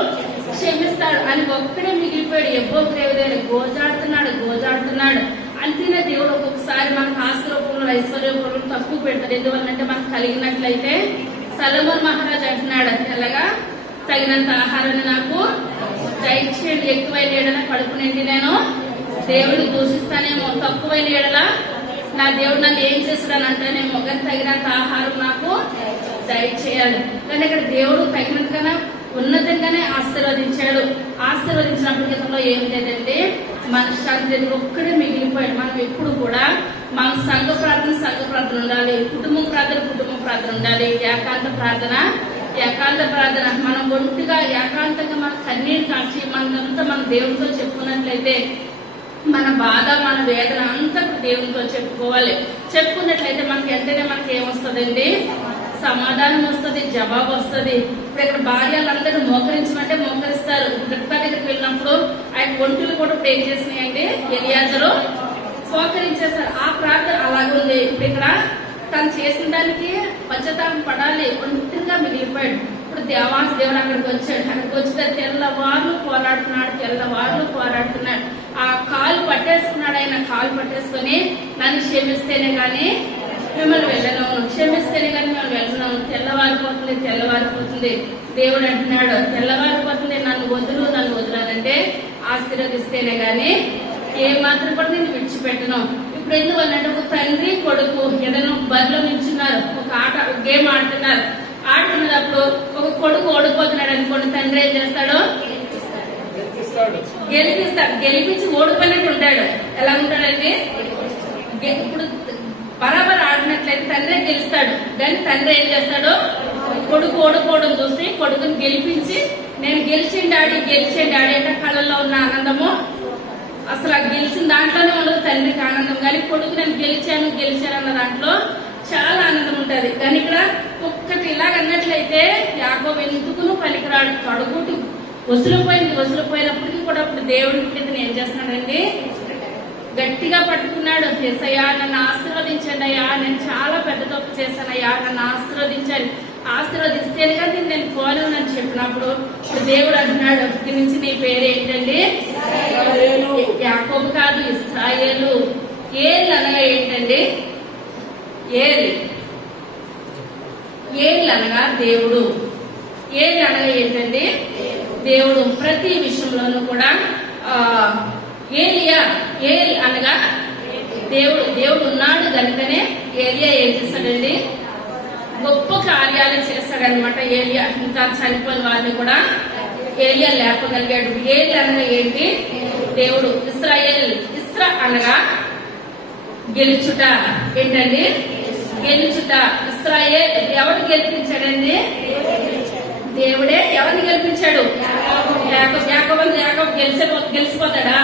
క్షమిస్తాడు అని ఒక్కడే మిగిలిపోయాడు. ఎవ్వో దేవుడు గోజాడుతున్నాడు. అంతేనే దేవుడు ఒక్కొక్కసారి మనకు ఆస్తి రూపంలో ఐశ్వర్య రూపంలో తక్కువ పెడతాడు. ఎందువల్లంటే మనకు కలిగినట్లయితే సొలొమోను మహారాజు అంటున్నాడు, ఎలాగా తగినంత ఆహారాన్ని నాకు దయచేయండి. ఎక్కువైన ఏడల కడుపు నిండి నేను దేవుడిని దూషిస్తానేమో, తక్కువైన ఏడల నా దేవుడు నన్ను ఏం చేస్తాడని అంటేనేమో, కానీ తగినంత ఆహారం నాకు దయచేయాలి. కానీ ఇక్కడ దేవుడు తగినంతగానే ఉన్నతంగానే ఆశీర్వదించినప్పుడు గతంలో ఏం లేదంటే మనశ్శాంతి ఒక్కడే మిగిలిపోయాడు. మనం ఎప్పుడు కూడా మన సంఘ ప్రార్థన ఉండాలి, కుటుంబ ప్రార్థన ఉండాలి, ఏకాంత ప్రార్థన మనం ఒంటిగా ఏకాంతంగా మన కన్నీరు కాల్చి మనంతా మన దేవుడితో చెప్పుకున్నట్లయితే మన బాధ మన వేదన అంతా దేవునితో చెప్పుకున్నట్లయితే మనకి వెంటనే మనకి ఏమొస్తుందండి? సమాధానం వస్తుంది, జవాబు వస్తుంది. ఇప్పుడు ఇక్కడ భార్యలందరూ మోకరించమంటే మోకరిస్తారు. రిబ్కా దగ్గరికి వెళ్ళినప్పుడు ఆయన ఒంటులు కూడా ఇప్పుడు ఏం చేసినాయండి? ఎలియాజరు మోకరించేశారు. ఆ ప్రార్థన అలాగుంది. ఇప్పుడు ఇక్కడ తను చేసిన దానికి పశ్చాత్తాపం పడాలి, ఒంటరిగా మిగిలిపోయాడు. ఇప్పుడు దేవుడు అక్కడికి వచ్చితే తెల్లవార్లు పోరాడుతున్నాడు. ఆ కాలు పట్టేసుకున్నాడు. ఆయన కాలు పట్టేసుకుని నన్ను క్షమిస్తేనే గాని మిమ్మల్ని వెళ్ళను, తెల్లవారిపోతుంది. దేవుడు అంటున్నాడు, తెల్లవారిపోతుంది, నన్ను వదలాలంటే ఆశీర్వదిస్తేనే గాని ఏ మాత్రం కూడా నేను విడిచిపెట్టను. ఇప్పుడు ఎందువల్లంటే ఒక తండ్రి కొడుకు ఏదైనా బరిలో నిల్చున్నారు, ఒక గేమ్ ఆడుతున్నప్పుడు ఒక కొడుకు ఓడిపోతున్నాడు అనుకోండి, తండ్రి ఏం చేస్తాడు? గెలిపించి ఓడిపోయినట్టు ఉంటాడు. ఎలా ఉంటాడండి? ఇప్పుడు బరాబర్ ఆడినట్లయితే తండ్రి గెలుస్తాడు. కానీ తండ్రి ఏం చేస్తాడు? కొడుకు ఓడిపోవడం చూసి కొడుకుని గెలిపించి నేను గెలిచిండి అంటే కళ్ళల్లో ఉన్న ఆనందము అసలు ఆ గెలిచిన దాంట్లోనే ఉండదు తండ్రికి ఆనందం. కానీ కొడుకు నేను గెలిచాను అన్న దాంట్లో చాలా ఆనందం ఉంటది. కానీ ఇక్కడ ఒక్కటి ఇలాగ అన్నట్లయితే యాకోబు ఎందుకును పనికిరాడు. తడుగుటు వసులుపోయినప్పటికీ కూడా ఇప్పుడు దేవుడికి ఇతను ఏం చేస్తున్నాడండి? గట్టిగా పట్టుకున్నాడు. యేసయ్యా నన్ను ఆశీర్వదించండి అయ్యా, నేను చాలా పెద్ద తప్పు చేశానయ్యా, నన్ను ఆశీర్వదిస్తేనే కానీ నేను పోలేను అని చెప్పినప్పుడు దేవుడు అంటున్నాడు, ఇక్కడి నుంచి నీ పేరు ఏంటండి? యాకోబు కాదు, ఇశ్రాయేలు. ఏళ్ళు అనగా ఏంటండి? ఏళ్ళు అనగా దేవుడు. ఏళ్ళు అనగా ఏంటండి? దేవుడు. ప్రతి విషయంలోనూ కూడా ఏల్ అనగా దేవుడు ఉన్నాడు కనుకనే ఏలియా ఏం చేస్తాడండి? గొప్ప కార్యాలు చేస్తాడనమాట ఏలియా. ఇంకా చనిపోయిన వారిని కూడా ఏలియా లేపగలిగాడు. ఏలి అనగా ఏంటి? దేవుడు. ఇస్రాయేల్, ఇస్రా అనగా గెలుచుట. ఏంటండి? గెలుచుట. ఇస్రాయేల్ ఎవరు గెలిపించాడండి? దేవుడే. ఎవరిని గెలిపించాడు? యాకోబు గెలిచిపోతాడా?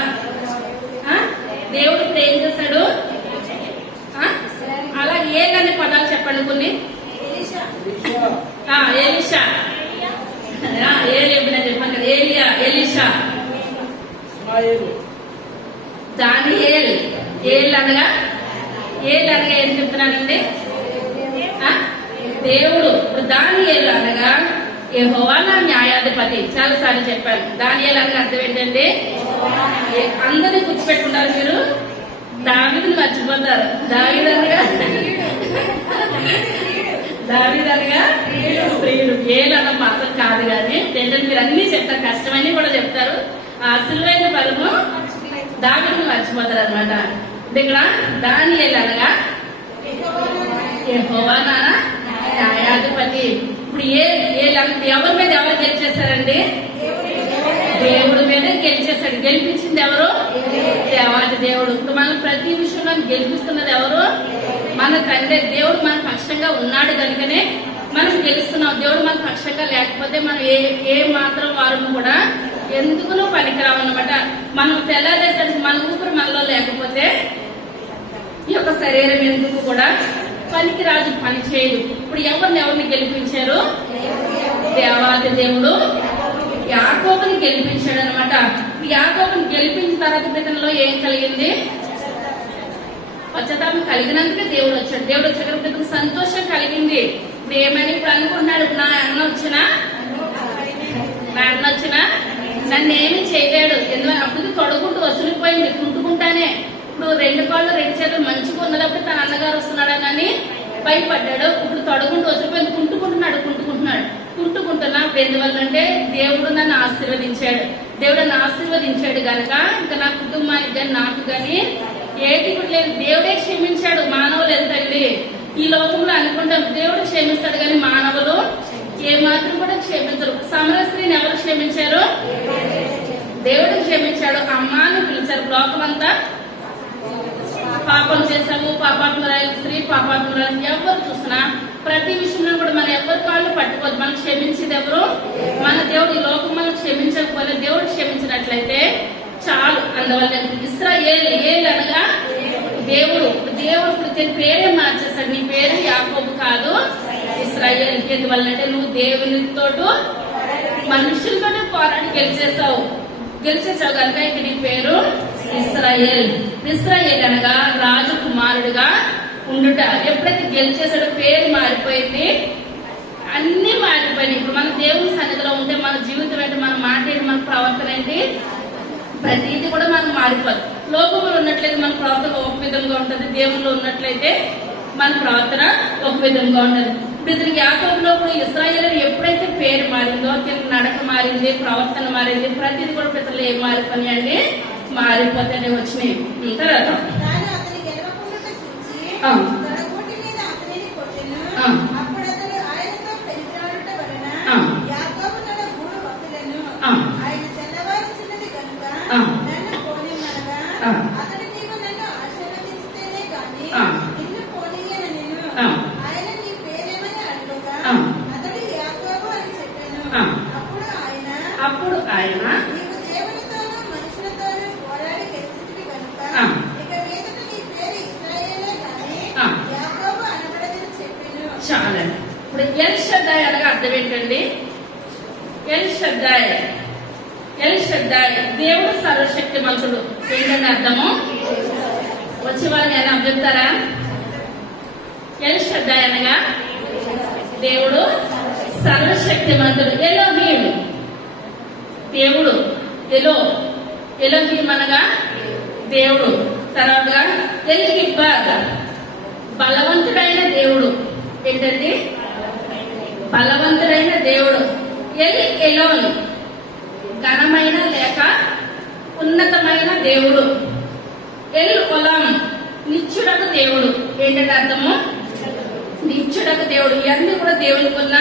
దేవుడు ఇప్పుడు ఏం చేశాడు? అలా ఏలనే పదాలు చెప్పండి కొన్ని. ఎలీషా, ఏలి చెప్పాను కదా. ఏలియా, ఎలీషా, దానియేల్. ఏళ్ళు అనగా ఏం చెప్తున్నానండి? దేవుడు. దానియేలు అనగా యెహోవా నా న్యాయాధిపతి. చాలా సార్లు చెప్పాను. దానియేలు అనగా అర్థం ఏంటండి? అందరినీ గుర్తుపెట్టుకుంటారు మీరు. దావీదుని మర్చిపోతారు. దావీదనగా ప్రియుడు. ఏలన్న మాత్రం కాదు కానీ ఏంటంటే మీరు అన్ని చెప్తారు, కష్టమని కూడా చెప్తారు. ఆ సులువైన పదము దావీదుని మర్చిపోతారు అనమాట. ఇక్కడ దానియేలు అనగా యెహోవా నా న్యాయాధిపతి. ఇప్పుడు ఎవరి మీద ఎవరు గెలిచేశారండి? దేవుడి మీద గెలిచేశాడు. గెలిపించింది ఎవరు? దేవాది దేవుడు. ఇప్పుడు మనం ప్రతి విషయంలో గెలిపిస్తున్నది ఎవరు? మన తండ్రి. దేవుడు మన పక్షంగా ఉన్నాడు కనుకనే మనం గెలుస్తున్నాం. దేవుడు మన పక్షంగా లేకపోతే మనం ఏ మాత్రం వారు కూడా ఎందుకునూ పనికిరావన్నమాట. మనం తెల్లారేసరికి మన ఊపిరి మనలో లేకపోతే ఈ యొక్క శరీరం ఎందుకు కూడా పనికిరాజు, పని చేయదు. ఇప్పుడు ఎవరిని గెలిపించారు? దేవాది దేవుడు యాకోబుని గెలిపించాడు అనమాట. యాకోబుని గెలిపించిన తర్వాత ఇతనిలో ఏం కలిగింది? పశ్చాత్తాపం కలిగినందుకే దేవుడు వచ్చాడు. దేవుడు వచ్చాక ఇతనికి సంతోషం కలిగింది. ఇప్పుడు ఏమని ఇప్పుడు అనుకుంటున్నాడు? నా అన్న వచ్చినా నన్ను ఏమి చేయలేడు. ఎందుకంటే అప్పటికి తొడుగుంటూ వసూలిపోయింది కుంటుకుంటానే. ఇప్పుడు 2 కాళ్ళు 2 చేతులు మంచిగా ఉన్నప్పుడు తన అన్నగారు వస్తున్నాడని భయపడ్డాడు. ఇప్పుడు తొడుగుంటూ వసూలిపోయింది. కుంటుకుంటున్నా. ఎందువల్లంటే దేవుడు నన్ను ఆశీర్వదించాడు. గనక ఇంకా నా కుటుంబానికి కానీ నాకు కానీ ఏది కూడా లేదు. దేవుడే క్షమించాడు. మానవులు ఎంతండి ఈ లోకంలో అనుకుంటాం దేవుడు క్షమిస్తాడు కానీ మానవులు ఏమాత్రం కూడా క్షమించరు. సమరయ స్త్రీని ఎవరు క్షమించారు? దేవుడు క్షమించాడు. అమ్మాని పిలిచారు. లోకమంతా పాపం చేశాము, పాపాత్మురాలు స్త్రీ, పాపాత్మురాలు. ఎవరు చూసినా ప్రతి విషయంలో కూడా మనం ఎవరి కాళ్ళు పట్టుకోవద్దు. మనం క్షమించేది ఎవరు? మన దేవుడు. ఈ లోకం మనం క్షమించకపోతే దేవుడు క్షమించినట్లయితే చాలు. అందువల్ల ఇశ్రాయేలు అనగా దేవుడు. ఇప్పుడు పేరే మార్చేస్తాడు. నీ పేరు యాకోబు కాదు, ఇశ్రాయేలు. ఎందువల్లంటే నువ్వు దేవునితో మనుషులతో పోరాడి గెలిచేసావు కనుక ఇక నీ పేరు ఇశ్రాయేల్. ఇశ్రాయేల్ అనగా రాజకుమారుడుగా ఉండుట. ఎప్పుడైతే గెలిచేసాడో పేరు మారిపోయింది, అన్ని మారిపోయినాయి. ఇప్పుడు మన దేవుని సన్నిధిలో ఉంటే మన జీవితం ఏంటి, మన మాట ఏంటి, మన ప్రవర్తన ఏంటి, ప్రతిదీ కూడా మనకు మారిపోదు. లోకంలో ఉన్నట్లయితే మన ప్రవర్తన ఒక విధంగా ఉంటుంది, దేవుళ్ళు ఉన్నట్లయితే మన ప్రవర్తన ఒక విధంగా ఉంటుంది. ఇప్పుడు ఇతనికి యాకోబులో కూడా ఇశ్రాయేలు ఎప్పుడైతే పేరు మారిందో తిరిగి నడక మారింది, ప్రవర్తన మారింది, ప్రతిదీ కూడా పితలు ఏం మారిపోయాయండి, మారిపోతేనే వచ్చినాయి. తర్వాత అప్పుడు ఆయన చాలండి. ఇప్పుడు ఎల్ షద్దాయ్ అనగా అర్థం ఏంటండి? ఎల్ షద్దాయ్ దేవుడు సర్వశక్తి మంతుడు. ఏంటంటే అర్థము వచ్చే వాళ్ళని ఎలా చెప్తారా? ఎల్ షద్దాయ్ అనగా దేవుడు సర్వశక్తి మంతుడు. ఎలోహీం దేవుడు. ఎలోహీం అనగా దేవుడు. తర్వాత ఎల్ గిబ్బర్ బలవంతుడైన దేవుడు. ఏంటండి? బలవంతుడైన దేవుడు. ఎల్ ఎలోన్ ఘనమైన లేక ఉన్నతమైన దేవుడు. ఎల్ ఒలాం నిత్యుడకు దేవుడు. ఏంటంటే అర్థము నిత్యుడకు దేవుడు, ఇవన్నీ కూడా దేవునికి ఉన్న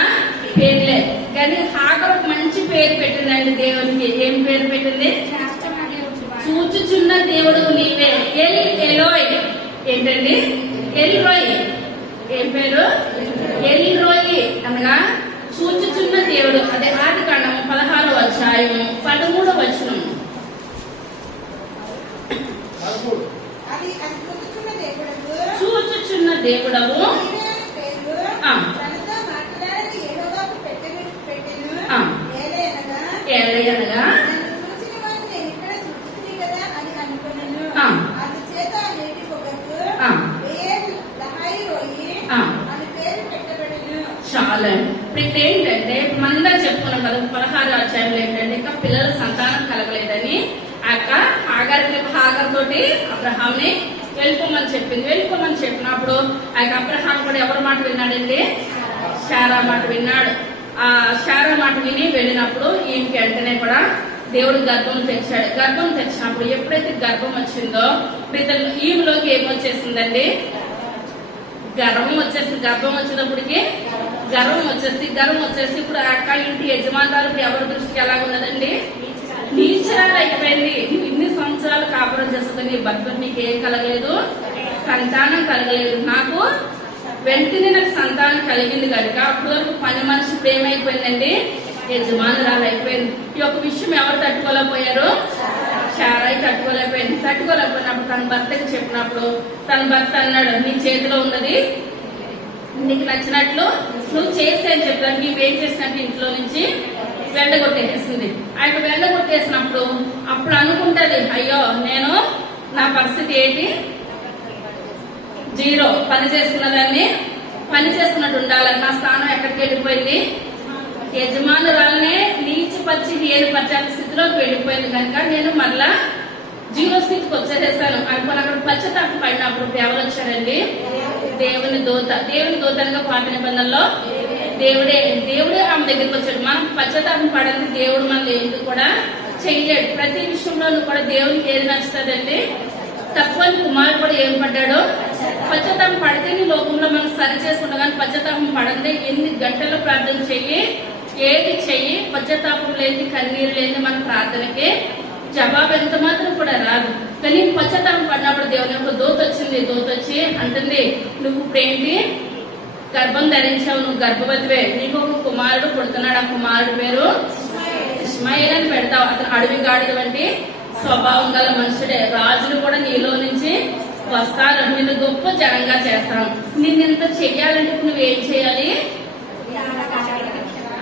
పేర్లే. కానీ హాగరు మంచి పేరు పెట్టిందండి దేవునికి. ఏం పేరు పెట్టింది? చూచుచున్న దేవుడు నీవే. ఎల్ ఎలోయ్. ఏంటండి? ఎల్ రోయ్. ఏం పేరు? ఎల్ రోయ్ అనగా చూచుచున్న దేవుడు. అదే ఆదికాండము 16వ అధ్యాయము 13వ వచనం. చూచుచున్న దేవుడవు ఏలయనగా చాలా. ఇప్పుడు ఏంటంటే మనందరూ చెప్పుకున్నాం కదా 16వ అధ్యాయంలో ఏంటంటే ఇంకా పిల్లల సంతానం కలగలేదని హాగర్ తోటి అబ్రహాంని వెళ్ళిపోమని చెప్పింది. వెళ్ళిపోమని చెప్పినప్పుడు అబ్రహాం కూడా ఎవరి మాట విన్నాడండి? శారా మాట విన్నాడు. ఆ శారా మాట విని వెళ్ళినప్పుడు ఈమెకి వెంటనే కూడా దేవుడు గర్భం తెచ్చాడు. గర్భం తెచ్చినప్పుడు ఎప్పుడైతే గర్భం వచ్చిందో ఈమెలోకి ఏమొచ్చేసిందండి? గర్వం వచ్చేసింది. గర్భం వచ్చినప్పటికి గర్వం వచ్చేసి ఇప్పుడు అక్క ఇంటి యజమానురాలు ఎవరి దృష్టికి ఎలా ఉన్నదండి? నీచరాలు అయిపోయింది. నువ్వు ఇన్ని సంవత్సరాలు కాపురం చేస్తుంది, నీ భర్త నీకు ఏం కలగలేదు, సంతానం కలగలేదు. నాకు వెంటనే నాకు సంతానం కలిగింది కనుక అప్పటి వరకు పని మనిషి ఏమైపోయిందండి? యజమానురాలు అయిపోయింది. ఈ యొక్క విషయం ఎవరు తట్టుకోలేకపోయారు? శారాయి తట్టుకోలేకపోయింది. తట్టుకోలేకపోయినప్పుడు తన భర్తకి చెప్పినప్పుడు తన భర్త అన్నాడు, నీ చేతిలో ఉన్నది నీకు నచ్చినట్లు నువ్వు చేసేని చెప్పాను. నీవేం చేసినట్టు ఇంట్లో నుంచి వెళ్ళగొట్టేసింది. ఆయన వెళ్ళగొట్టేసినప్పుడు అప్పుడు అనుకుంటది, అయ్యో నేను నా పరిస్థితి ఏంటి? జీరో. పని చేసుకున్నదాన్ని పని చేసుకున్నట్టు ఉండాలి. నా స్థానం ఎక్కడికి వెళ్ళిపోయింది? యజమానురాలనే నీచిపరిచి ఏలుపరచాల్సిన స్థితిలోకి వెళ్ళిపోయింది కనుక నేను మళ్ళా జీరో స్థితికి వచ్చేసేసాను అనుకుని అక్కడ పశ్చాత్తాపం పడినప్పుడు ఎవరు వచ్చారండి? దేవుని దూత. దేవుని దూతగా పాత నిబంధనలో దేవుడే ఆమె దగ్గరికి వచ్చాడు. మనం పశ్చాత్తాపం పడింది దేవుడు మనల్ని ఎందుకు కూడా చెయ్యలేడు. ప్రతి విషయంలోనూ కూడా దేవునికి ఏది నచ్చుతుందండి? తక్కువని కుమారుడు కూడా ఏం పడ్డాడు? పశ్చాత్తాపం పడితే నీ లోకంలో మనం సరి చేసుకుంటాం. కానీ పశ్చాత్తాపం పడండి ఎన్ని గంటలు ప్రార్థన చెయ్యి, ఏది చెయ్యి, పశ్చాత్తాపం లేని కన్నీరు లేని మన ప్రార్థనకి జవాబు ఎంత మాత్రం కూడా రాదు. కానీ పశ్చాత్తాపం పడినప్పుడు దేవుని యొక్క దూత వచ్చింది. దూత వచ్చి అంటుంది, నువ్వు ఇప్పుడేంటి గర్భం ధరించావు, నువ్వు గర్భవతివే, నీకు ఒక కుమారుడు పుడుతున్నాడు. ఆ కుమారుడు పేరు ఇష్మాయేల్ అని పెడతావు. అతను అడవి గాడిద వంటి స్వభావం గల మనుషుడే. రాజులు కూడా నీలో నుంచి వస్తారు, నిన్ను గొప్ప జనంగా చేస్తాను. నిన్నెంత చెయ్యాలంటే నువ్వేం చేయాలి?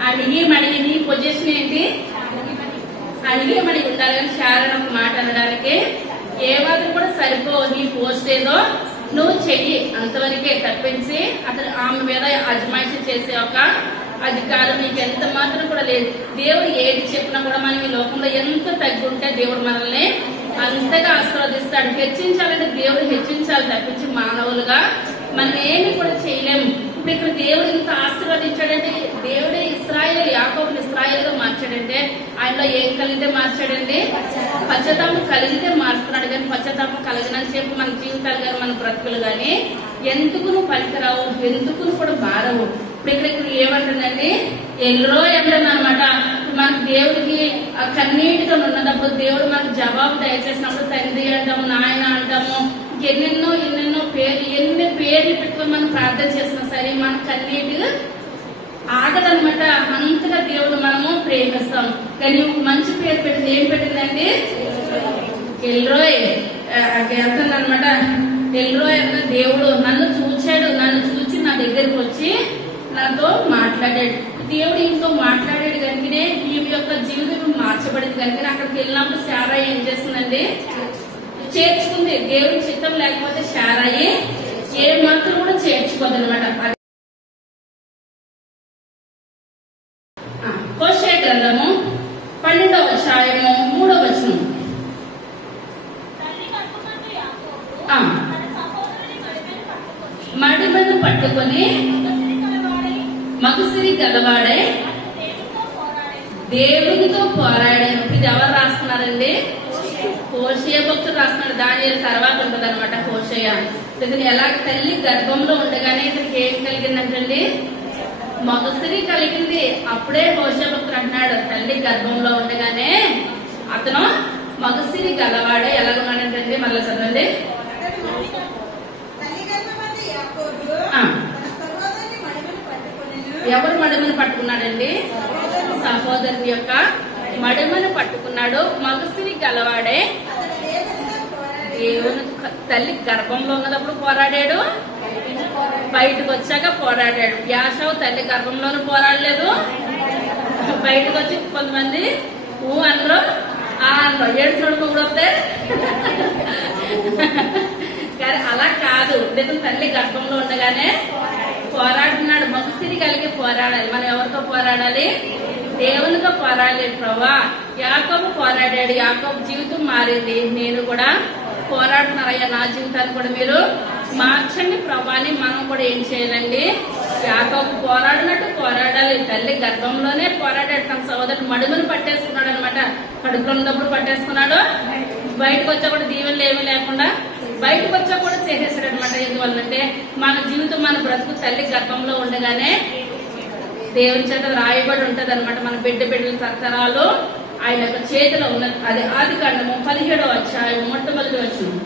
అడిగి మడిగి. నీ పొజిషన్ ఏంటి? అడిగి మడిగి ఉండాలి. కానీ శారణ ఒక మాట అనడానికి ఏ మాత్రం కూడా సరిపో. నీ పోస్ట్ ఏదో నువ్వు చెయ్యి, అంతవరకే తప్పించి అతను ఆమె మీద అజమాయిషి చేసే ఒక అధికారం నీకు ఎంత మాత్రం కూడా లేదు. దేవుడు ఏది చెప్పినా కూడా మనం ఈ లోకంలో ఎంత తగ్గుంటే దేవుడు మనల్ని అంతగా ఆశీర్వదిస్తాడు. హెచ్చించాలంటే దేవుడు హెచ్చించాలి తప్పించి మానవులుగా మనం ఏమి కూడా చేయలేము. ఇప్పుడు ఇక్కడ దేవుడు ఇంత ఆశీర్వదించాడంటే దేవుడే యాకోబుని ఇశ్రాయేలుగా మార్చాడంటే ఆయనలో ఏం కలిగితే మార్చాడండి? పశ్చాత్తాపం కలిగితే మారుతున్నాడు. కానీ పశ్చాత్తాపం కలిగినని చెప్పి మన జీవితాలు కానీ మన బ్రతుకులు కానీ ఎందుకు నువ్వు పనికిరావు, ఎందుకు నువ్వు కూడా మారవు. ఇప్పుడు ఇక్కడ ఏమంటుందండి? ఎల్రో అంటుంది అనమాట. మనకు దేవుడికి కన్నీటితో ఉన్నప్పుడు దేవుడు మనకు జవాబు దయచేసినప్పుడు తండ్రి అంటాము, నాయన అంటాము, ఎన్నెన్నో పేర్లు, ఎన్ని పేర్లు పెట్టుకొని మనం ప్రార్థన చేసినా సరే మన కన్నీటి ఆగదనమాట. అంతగా దేవుడు మనము ప్రేమిస్తాం. కానీ మంచి పేరు పెట్టింది. ఏం పెట్టిందండి? ఎల్రోయ్ అంటుంది అనమాట. ఎల్రోయ్ అన్న దేవుడు నన్ను చూచాడు, నన్ను చూచి నా దగ్గరికి వచ్చి నాతో మాట్లాడాడు. దేవుడు ఇంతో మాట్లాడాడు కనుకనే ఈ యొక్క జీవితం మార్చబడింది. కనుక అక్కడికి వెళ్ళినప్పుడు శారాయి ఏం చేస్తుందండి? చేర్చుకుంది. దేవుడి చిత్తం లేకపోతే శారాయి ఏ మాత్రం కూడా చేర్చుకోదనమాట. హోషేయ గ్రంథము 12వ అధ్యాయము 3వ వచనం. మడిమను పట్టుకొని మగసిరి గలవాడై దేవునితో పోరాడాను. ఇది ఎవరు రాస్తున్నారండి? హోషేయ భక్తుడు రాస్తున్నాడు. దానియేలు తర్వాత ఉంటది అనమాట హోషేయ. ఇతను ఎలాగ తల్లి గర్భంలో ఉండగానే ఇతనికి ఏం కలిగిందంటండి, మగసిరి కలిగింది. అప్పుడే హోషేయ భక్తుడు అంటున్నాడు, తల్లి గర్భంలో ఉండగానే అతను మగసిరి గలవాడే. ఎలాగున్నాడంటండి, మళ్ళీ చదవండి. ఎవరు మడిమను పట్టుకున్నాడండి, సహోదరుని యొక్క మడిమను పట్టుకున్నాడు. మగసిరి గలవాడే. దేవుని తల్లి గర్భంలో ఉన్నప్పుడు పోరాడాడు, బయటకు వచ్చాక పోరాడాడు. యాషావు తల్లి గర్భంలోనూ పోరాడలేదు, బయటకు వచ్చి కొంతమంది అందరూ ఏడుచుడు కూడా వస్తే కానీ అలా కాదు. ఇతను తల్లి గర్భంలో ఉండగానే పోరాడుతున్నాడు. మగసిరి కలిగి పోరాడాలి. మనం ఎవరితో పోరాడాలి, దేవునితో పోరాడలేదు. ప్రభా యాకోబు పోరాడాడు, యాకోబు జీవితం మారింది. నేను కూడా పోరాడుతున్నారయ్యా, నా జీవితాన్ని కూడా మీరు మార్చండి ప్రభాని. మనం కూడా ఏం చేయాలండి, యాకోబు పోరాడినట్టు పోరాడాలి. తల్లి గర్భంలోనే పోరాడాడు. తన సోదరుడు మడుమను పట్టేసుకున్నాడు అనమాట. కడుపులో ఉన్నప్పుడు పట్టేసుకున్నాడు, బయటకు వచ్చా కూడా దీవెనలు ఏమీ లేకుండా బయటకు వచ్చా కూడా చేసేసాడు అనమాట. ఎందువల్లంటే మన జీవితం, మన బ్రతుకు తల్లి గర్భంలో ఉండగానే దేవుని చేత రాయబడి ఉంటది అనమాట. మన బిడ్డల తరతరాలు ఆయన యొక్క చేతిలో ఉన్నది. అది ఆదికాండము 17వ అధ్యాయం మొట్టమొదటి వచనం.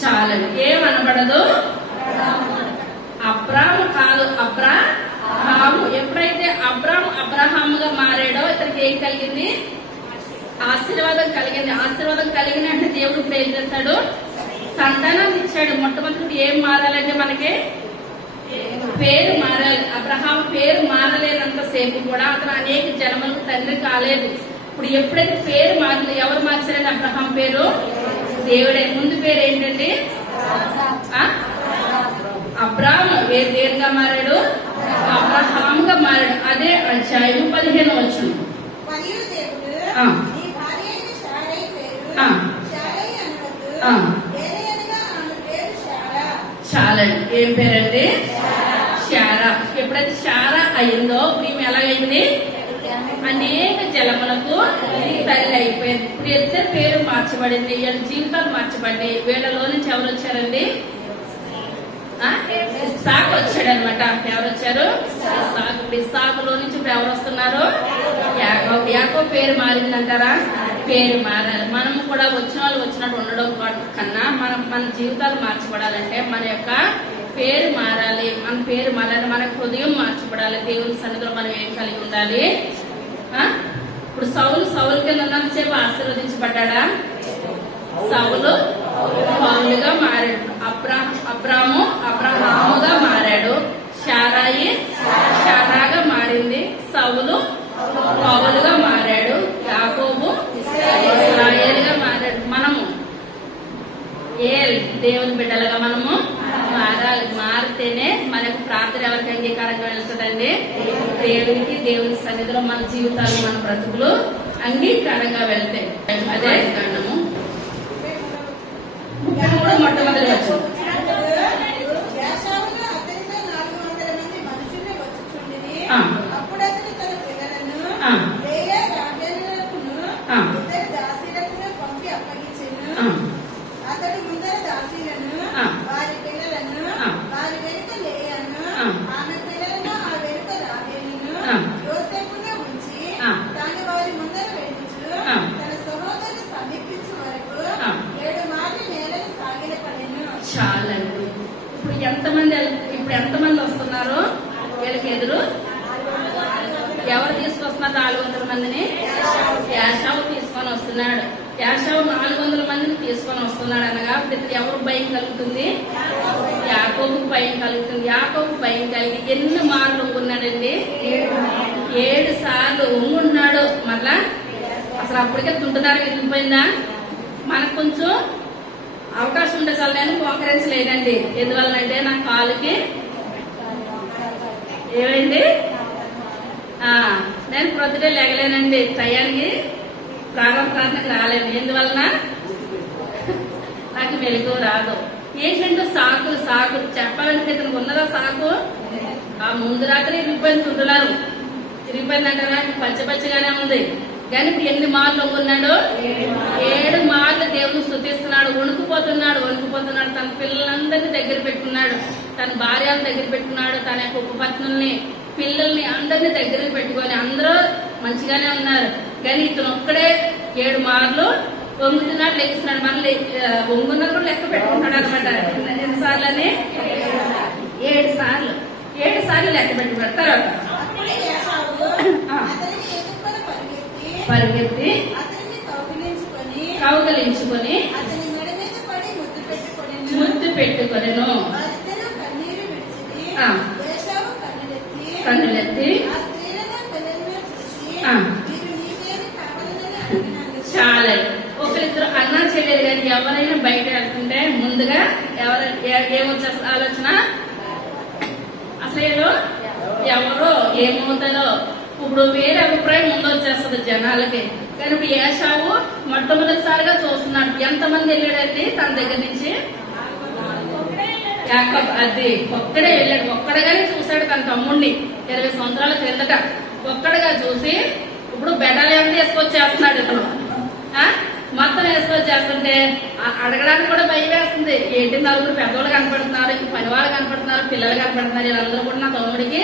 చాలండి, ఏమనబడదు, అబ్రాము కాదు, అబ్రాహాము. ఎప్పుడైతే అబ్రహాముగా మారాడో ఇతనికి ఏం కలిగింది, ఆశీర్వాదం కలిగింది. ఆశీర్వాదం కలిగిన అంటే దేవుడు ఇప్పుడు ఏం చేస్తాడు, సంతానాన్ని ఇచ్చాడు. మొట్టమొదటి ఏం మారాలంటే మనకి పేరు మారాలి. అబ్రహాము పేరు మారలేనంత సేపు కూడా అతను అనేక జన్మలకు తండ్రి కాలేదు. ఇప్పుడు ఎప్పుడైతే పేరు మారింది, ఎవరు మార్చారండి అబ్రహాం పేరు, దేవుడే. ముందు పేరు ఏంటండి, అబ్రాము. దేనిగా మారాడు, అబ్రహాముగా మారాడు. అదే అధ్యాయం 15వ వచనం. చాలండి, ఏం పేరండి, శారా. ఎప్పుడైతే శారా అయిందో ఈమె ఎలాగైంది, అనేక జలములకు తల్లి అయిపోయింది. ఇప్పుడు ఇద్దరు పేరు మార్చబడింది, వీళ్ళ జీవితాలు మార్చబడి వీళ్ళలో నుంచి ఎవరు వచ్చారండి, ఇస్సాకు వచ్చాడు అనమాట. ఎవరు వచ్చారు, ఇస్సాకు. ఇస్సాకులో నుంచి ఇప్పుడు ఎవరు వస్తున్నారు, యాకోబు. యాకోబు పేరు మారిందంటారా, పేరు మారాలి. మనం కూడా వచ్చిన వాళ్ళు వచ్చినట్టు ఉండడం కన్నా మన జీవితాలు మార్చబడాలంటే మన యొక్క పేరు మారాలి. మన పేరు మారాలి, మన హృదయం మార్చబడాలి. దేవుని సన్నిధిలో మనం ఏం కలిగి ఉండాలి. ఇప్పుడు సౌలు కింద ఉన్నంతసేపు ఆశీర్వదించబడ్డా, సౌలు పౌలుగా మారాడు. అబ్రహాముగా మారాడు. శారాయి శారాగా మారింది. సౌలు పౌలుగా మారాడు. యాకోబు ఇశ్రాయేలుగా మారాడు. మనము దేవుని బిడ్డలుగా మనము మారాలి. మారితేనే మనకు ప్రార్థన ఎవరికి అంగీకారంగా వెళ్తుందండి, దేవునికి. దేవుని సన్నిధిలో మన జీవితాలు, మన బ్రతుకులు అంగీకారంగా వెళ్తాయి. అదే కారణము. మొట్టమొదటి వచ్చింది, అతడు ముందర దాసీలను, వారి పిల్లలను, వారి వెనుక లేయను, ఆమె పిల్లలను, ఆ వెనుక రాహేలును యోసేపుగా ఉంచి తాను వారి ముందర వెళ్ళుచు తన సహోదరుని సమీపించే వరకు 7 మార్లు నేలను సాగిలపడెను. చాలండి. ఇప్పుడు ఎంతమంది వస్తున్నారు వీళ్ళకి ఎదురు, ఎవరు తీసుకొస్తున్నారు, 400 మందిని యాషావు తీసుకొని వస్తున్నాడు. యాషావు 400 మందిని తీసుకొని వస్తున్నాడు అనగా ఇతను ఎవరు భయం కలుగుతుంది? యాకోబుకు భయం కలుగుతుంది. యాకోబుకు భయం కలిగి ఎన్ని మార్లు ఒంగున్నాడండి? 7 సార్లు ఒంగున్నాడు. మళ్ళా అసలు అప్పటికే తుంటున్నారు విరిగిపోయిందా? మనకు కొంచెం అవకాశం ఉండే చాలా నేను మోకరించలేదండి. ఎందువల్లంటే నా కాలుకి ఏమైంది? నేను ప్రొద్దుటే లేగలేనండి. టయానికి ప్రారంభానికి రాలేదు. ఎందువలన నాకు మెలకు రాదు. ఏంటంటే సాకులు చెప్పాలంటే ఇతనికి ఉన్నదా సాకు? ఆ ముందు రాత్రి ఇరిగిపోయింది ఉంటున్నారు. ఇరిగిపోయిందంటారా? పచ్చగానే ఉంది. కానీ ఇప్పుడు 8 మార్లు ఉన్నాడు. 7 మార్లు దేవుని స్తుతిస్తున్నాడు. వణుకుపోతున్నాడు. తన పిల్లలందరినీ దగ్గర పెట్టుకున్నాడు. తన భార్యను దగ్గర పెట్టుకున్నాడు. తన యొక్క ఉపపత్నుల్ని, పిల్లల్ని అందరినీ దగ్గర పెట్టుకొని అందరూ మంచిగానే ఉన్నారు. కానీ ఇతను ఒక్కడే 7 మార్లు వంగుతున్నాడు, లెక్కిస్తున్నాడు. మళ్ళీ వంగున్నది కూడా లెక్క పెట్టుకుంటాడు అనమాట. ఎన్నిసార్లు అని? 7 సార్లు. 7 సార్లు లెక్క పెట్టుకుంటారు. తర్వాత పరిగెత్తి కౌగలించుకొని ముద్దు పెట్టుకొనెను. కన్నులెత్తి చాలా ఒకరిద్దరు అన్నా చెల్లెలు కానీ ఎవరైనా బయట వెళ్తుంటే ముందుగా ఏమొచ్చే ఆలోచన? అసలు ఎవరో ఏమవుతారో ఇప్పుడు వేరే అభిప్రాయం ముందు వచ్చేస్తుంది జనాలకి. కానీ ఇప్పుడు ఏషావు మొట్టమొదటిసారిగా చూస్తున్నాడు. ఎంతమంది వెళ్ళాడండి తన దగ్గర నుంచి? యాకోబు అది ఒక్కడే వెళ్ళాడు. ఒక్కడగానే చూశాడు తన తమ్ముడిని 20 సంవత్సరాల క్రిందట. ఒక్కడగా చూసి ఇప్పుడు బెడాలు ఎంత వేసుకొచ్చేస్తున్నాడు ఇతను. మొత్తం వేసుకొచ్చేస్తుంటే అడగడానికి కూడా భయం వేస్తుంది. ఏంటి నలుగురు పెద్దవాళ్ళు కనపడుతున్నారు, పనివాళ్ళు కనపడుతున్నారు, పిల్లలు కనపడుతున్నారు, వీళ్ళందరూ కూడా నా తమ్ముడికి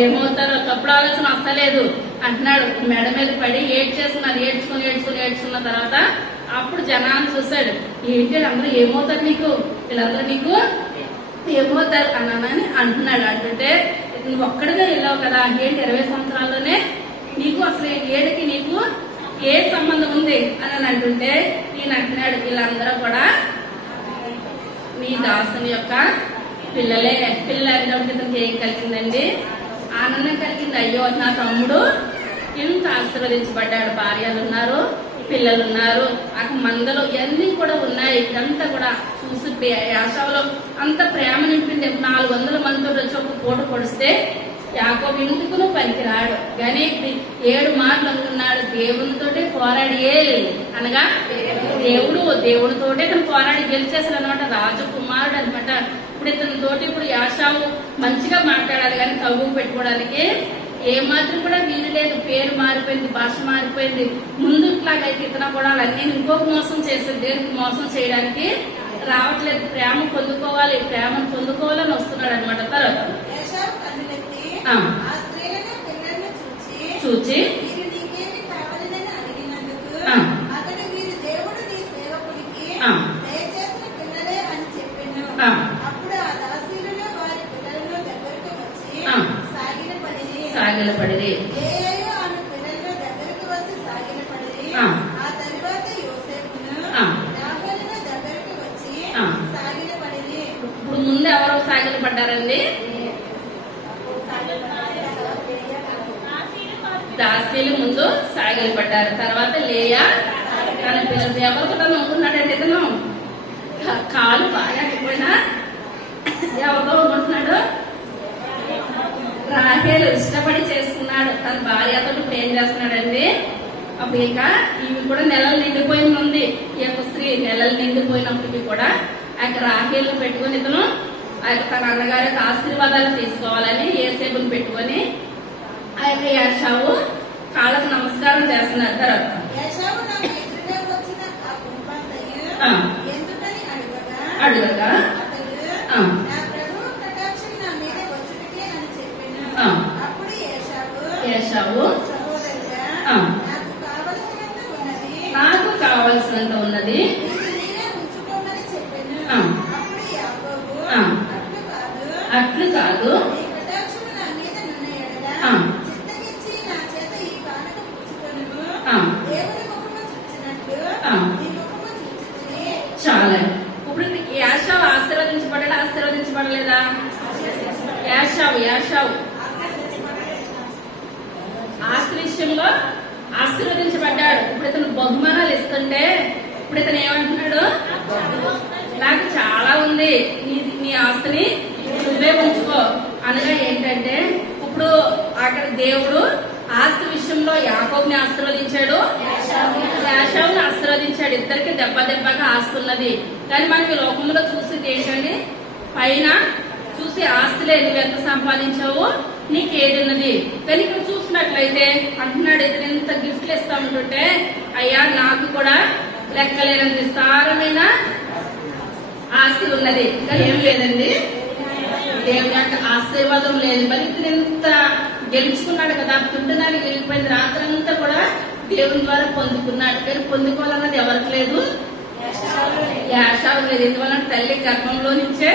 ఏమవుతారో తప్పుడు ఆలోచన వస్తలేదు అంటున్నాడు. మెడ మీద పడి ఏడ్చుకున్న తర్వాత అప్పుడు జనాన్ని చూశాడు. ఏంటి అందరూ ఏమవుతారు నీకు, వీళ్ళందరూ నీకు ఏమవుతారు అన్నానని అంటున్నాడు. అంటుంటే నువ్వు ఒక్కడిగా వెళ్ళావు కదా, ఏంటి 20 సంవత్సరాల్లోనే నీకు అసలు ఏడికి నీకు ఏ సంబంధం ఉంది అని అంటుంటే ఈయన అంటున్నాడు, వీళ్ళందరూ కూడా నీ దాసుని యొక్క పిల్లలే. పిల్లలు ఇతనికి ఏం కలిగిందండి? ఆనందం కలిగింది. అయ్యో నా తమ్ముడు ఇంత ఆశీర్వదించబడ్డాడు. భార్యలు ఉన్నారు, పిల్లలు ఉన్నారు, మందలు ఇవన్నీ కూడా ఉన్నాయి. ఇదంతా కూడా చూసి యాషావులో అంత ప్రేమ నింపింది. 400 మందితో వచ్చి ఒక పూట పొడిస్తే యాకోబు ఇందుకును పనికిరాడు. కానీ 7 మార్లు అనుకున్నాడు. దేవునితోటే పోరాడి అనగా దేవుడితోటే తను పోరాడి గెలిచేసాడు అనమాట. రాజకుమారుడు అనమాట. ఇప్పుడు ఇతనితోటి ఇప్పుడు యాషావు మంచిగా మాట్లాడాలి కానీ తగ్గు పెట్టుకోవడానికి ఏమాత్రం కూడా వీలు లేదు. పేరు మారిపోయింది, భాష మారిపోయింది. ముందుట్లాగైతే ఇతను కూడా అన్నీ ఇంకొక మోసం చేసేది. దేనికి మోసం చేయడానికి రావట్లేదు. ప్రేమను పొందుకోవాలని వస్తున్నాడు అనమాట. తర్వాత చూచి సాగిలపడిది. ఇప్పుడు ముందు ఎవరో సాగిల పడ్డారండి? దాసీలు ముందు సాగిలు పడ్డారు. తర్వాత లేయా తన పిల్లలు ఎవరు కూడా నవ్వుకున్నాడంటే ఇతను కాలు బాగా అయిపోయినా ఎవరితో ఉంటున్నాడు? రాహేలు ఇష్టపడి చేసుకున్నాడు. తన భార్యతో ఇప్పుడు ఏం చేస్తున్నాడండి? అప్పుడు ఇంకా ఇవి కూడా నెలలు నిండిపోయింది. ఈ యొక్క స్త్రీ నెలలు నిండిపోయినప్పటికీ కూడా ఆ యొక్క రాహేలు పెట్టుకుని ఇతను ఆ యొక్క తన అన్నగారి యొక్క ఆశీర్వాదాలు తీసుకోవాలని యోసేపుని పెట్టుకొని ఆ యొక్క యాషావు కాళ్ళకు నమస్కారం చేస్తున్నారు. తర్వాత అడుగగా యాషావు నాకు కావలసినంత ఉన్నది అట్లు కాదు, యాషావు ఆస్తి విషయంలో ఆశీర్వదించబడ్డాడు. ఇప్పుడు ఇతను బహుమానాలు ఇస్తుంటే ఇప్పుడు ఇతను ఏమంటున్నాడు, నాకు చాలా ఉంది, నీ ఆస్తిని నువ్వే ఉంచుకో అనగా ఏంటంటే ఇప్పుడు అక్కడ దేవుడు ఆస్తి విషయంలో యాకోబుని ఆశీర్వదించాడు, యాషావుని ఆశీర్వదించాడు. ఇద్దరికి దెబ్బగా ఆస్తి ఉన్నది. కానీ మనకి లోకంలో చూసేది ఏంటంటే పైన చూసి ఆస్తిలే నువ్వు ఎంత సంపాదించావు, నీకేది ఉన్నది. కానీ ఇక్కడ చూసినట్లయితే అంటున్నాడు, ఇతను ఎంత గిఫ్ట్లు ఇస్తా ఉంటుంటే అయ్యా నాకు కూడా లెక్కలేనంత విస్తారమైన ఆస్తి ఉన్నది, ఇంకా ఏం లేదండి, దేవుని యొక్క ఆశీర్వాదం లేదు. మరి ఇతను ఎంత గెలుచుకున్నాడు కదా, తింటున్నాడు వెళ్ళిపోయింది, రాత్రంతా కూడా దేవుని ద్వారా పొందుకున్నాడు. కానీ పొందుకోవాలన్నది ఎవరికి లేదు, యాషావు లేదు. ఎందువల్ల తల్లి గర్భంలో నుంచే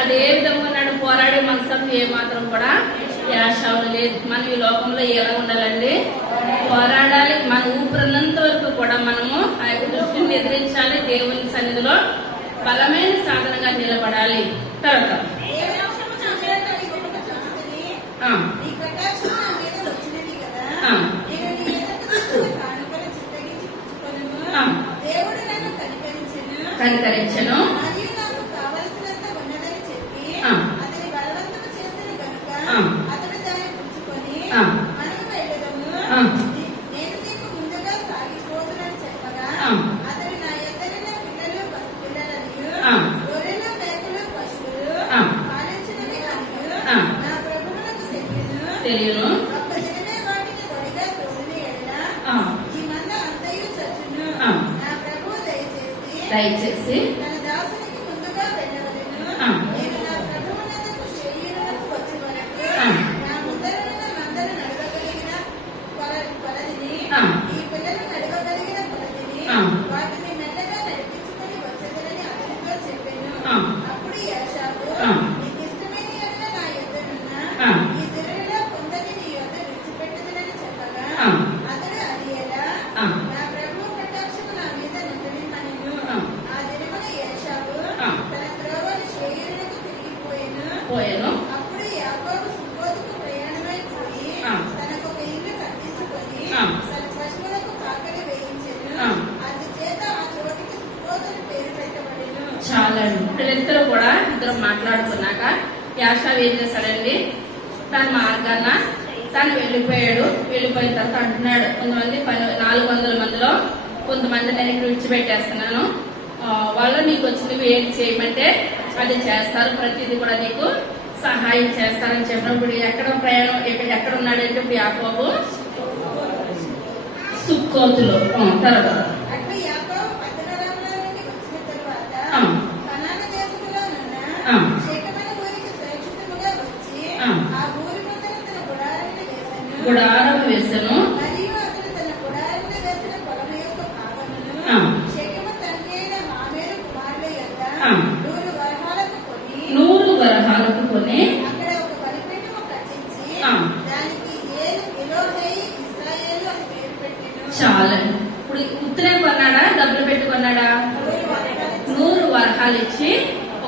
అదే విధంగా ఉన్నాడు, పోరాడే మనసం ఏమాత్రం కూడా యాషావు లేదు. మనం ఈ లోకంలో ఎలా ఉండాలండి, పోరాడాలి. మన ఊపిరినంత వరకు కూడా మనము ఆ యొక్క దృష్టిని ఎదిరించాలి, దేవుని సన్నిధిలో బలమైన సాధనగా నిలబడాలి. తర్వాత కనికరించను, తెలియను, దయచేసి పోయాను. చాలా వీళ్ళిద్దరూ కూడా ఇద్దరు మాట్లాడుకున్నాక యాషావు ఏం చేశాడండి, తన మార్గాన తను వెళ్ళిపోయాడు. వెళ్ళిపోయిన తర్వాత అంటున్నాడు, కొంతమంది 400 మందిలో కొంతమంది నేను ఇక్కడ విడిచిపెట్టేస్తున్నాను, వాళ్ళు నీకు వచ్చినవి ఏం చేయమంటే అది చేస్తారు, ప్రతిదీ కూడా నీకు సహాయం చేస్తారని చెప్పినప్పుడు ఎక్కడ ప్రయాణం ఎక్కడ ఉన్నాడంటే ఇప్పుడు యాకోబు సుక్కోతులో. తర్వాత గుడారం వేసను, నూరు వరహాలకు కొని చాలా. ఇప్పుడు ఉత్తరే కొన్నాడా, డబ్బులు పెట్టుకున్నాడా, 100 వరహాలు ఇచ్చి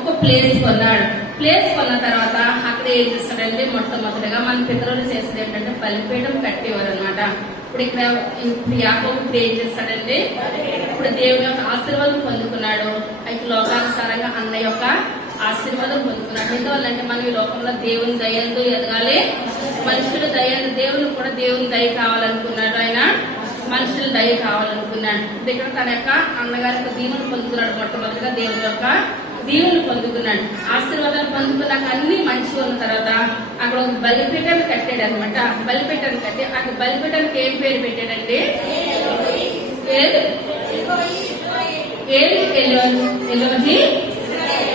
ఒక ప్లేస్ కొన్నాడు. ప్లేస్ కొన్న తర్వాత అక్కడ ఏం చేస్తాడంటే మొట్టమొదటిగా మన పితరులు చేసేది ఏంటంటే బలిపీఠం కట్టేవారు అనమాట. ఇప్పుడు యాకోబు ఇప్పుడు ఏం చేస్తాడంటే ఇప్పుడు దేవుని యొక్క ఆశీర్వాదం పొందుకున్నాడు, అయితే లోకానుసారంగా అన్న యొక్క ఆశీర్వాదం పొందుకున్నాడు. ఎందువల్లంటే మనం ఈ లోకంలో దేవుని దయతో ఎదగాలి, మనుషుల దయను దేవుని కూడా దేవుని దయ కావాలనుకున్నాడు, ఆయన మనుషుల దయ కావాలనుకున్నాడు. ఇక్కడ తన యొక్క అన్నగారి యొక్క దీవుని పొందుకున్నాడు, మొట్టమొదటిగా దేవుని యొక్క దీవుని పొందుకున్నాడు. ఆశీర్వాదాలు పొందుకున్నాక అన్ని మంచిగా ఉన్న తర్వాత అక్కడ ఒక బలిపీఠాన్ని కట్టాడు అనమాట. బలిపీఠాన్ని కట్టి అక్కడ బలిపీఠానికి ఏం పేరు పెట్టాడండి, ఎలోహి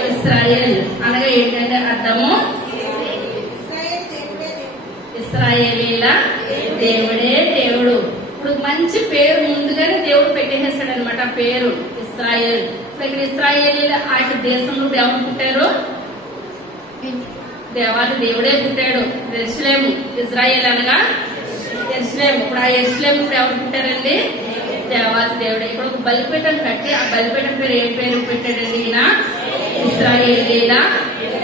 ఇశ్రాయేల్ అనగా ఏంటంటే అర్థము ఇశ్రాయేలీల దేవుడే దేవుడు. ఇప్పుడు మంచి పేరు ముందుగానే దేవుడు పెట్టేసేస్తాడు అనమాట, పేరు ఇశ్రాయేల్. ఇక్కడ ఇశ్రాయేలీల ఆయన దేశంలో ఎవరు పుట్టారు, దేవాది దేవుడే పుట్టాడు. యెరూషలేము ఇజ్రాయేల్ అనగా యెరూషలేము. ఇప్పుడు ఆ యెరూషలేము ఇప్పుడు ఎవరు పుట్టారండి, దేవాది దేవుడే. ఇక్కడ ఒక బలిపీఠం కట్టి ఆ బలిపీఠం పేరు ఏం పేరు పెట్టాడండి, ఈయన ఇశ్రాయేలీల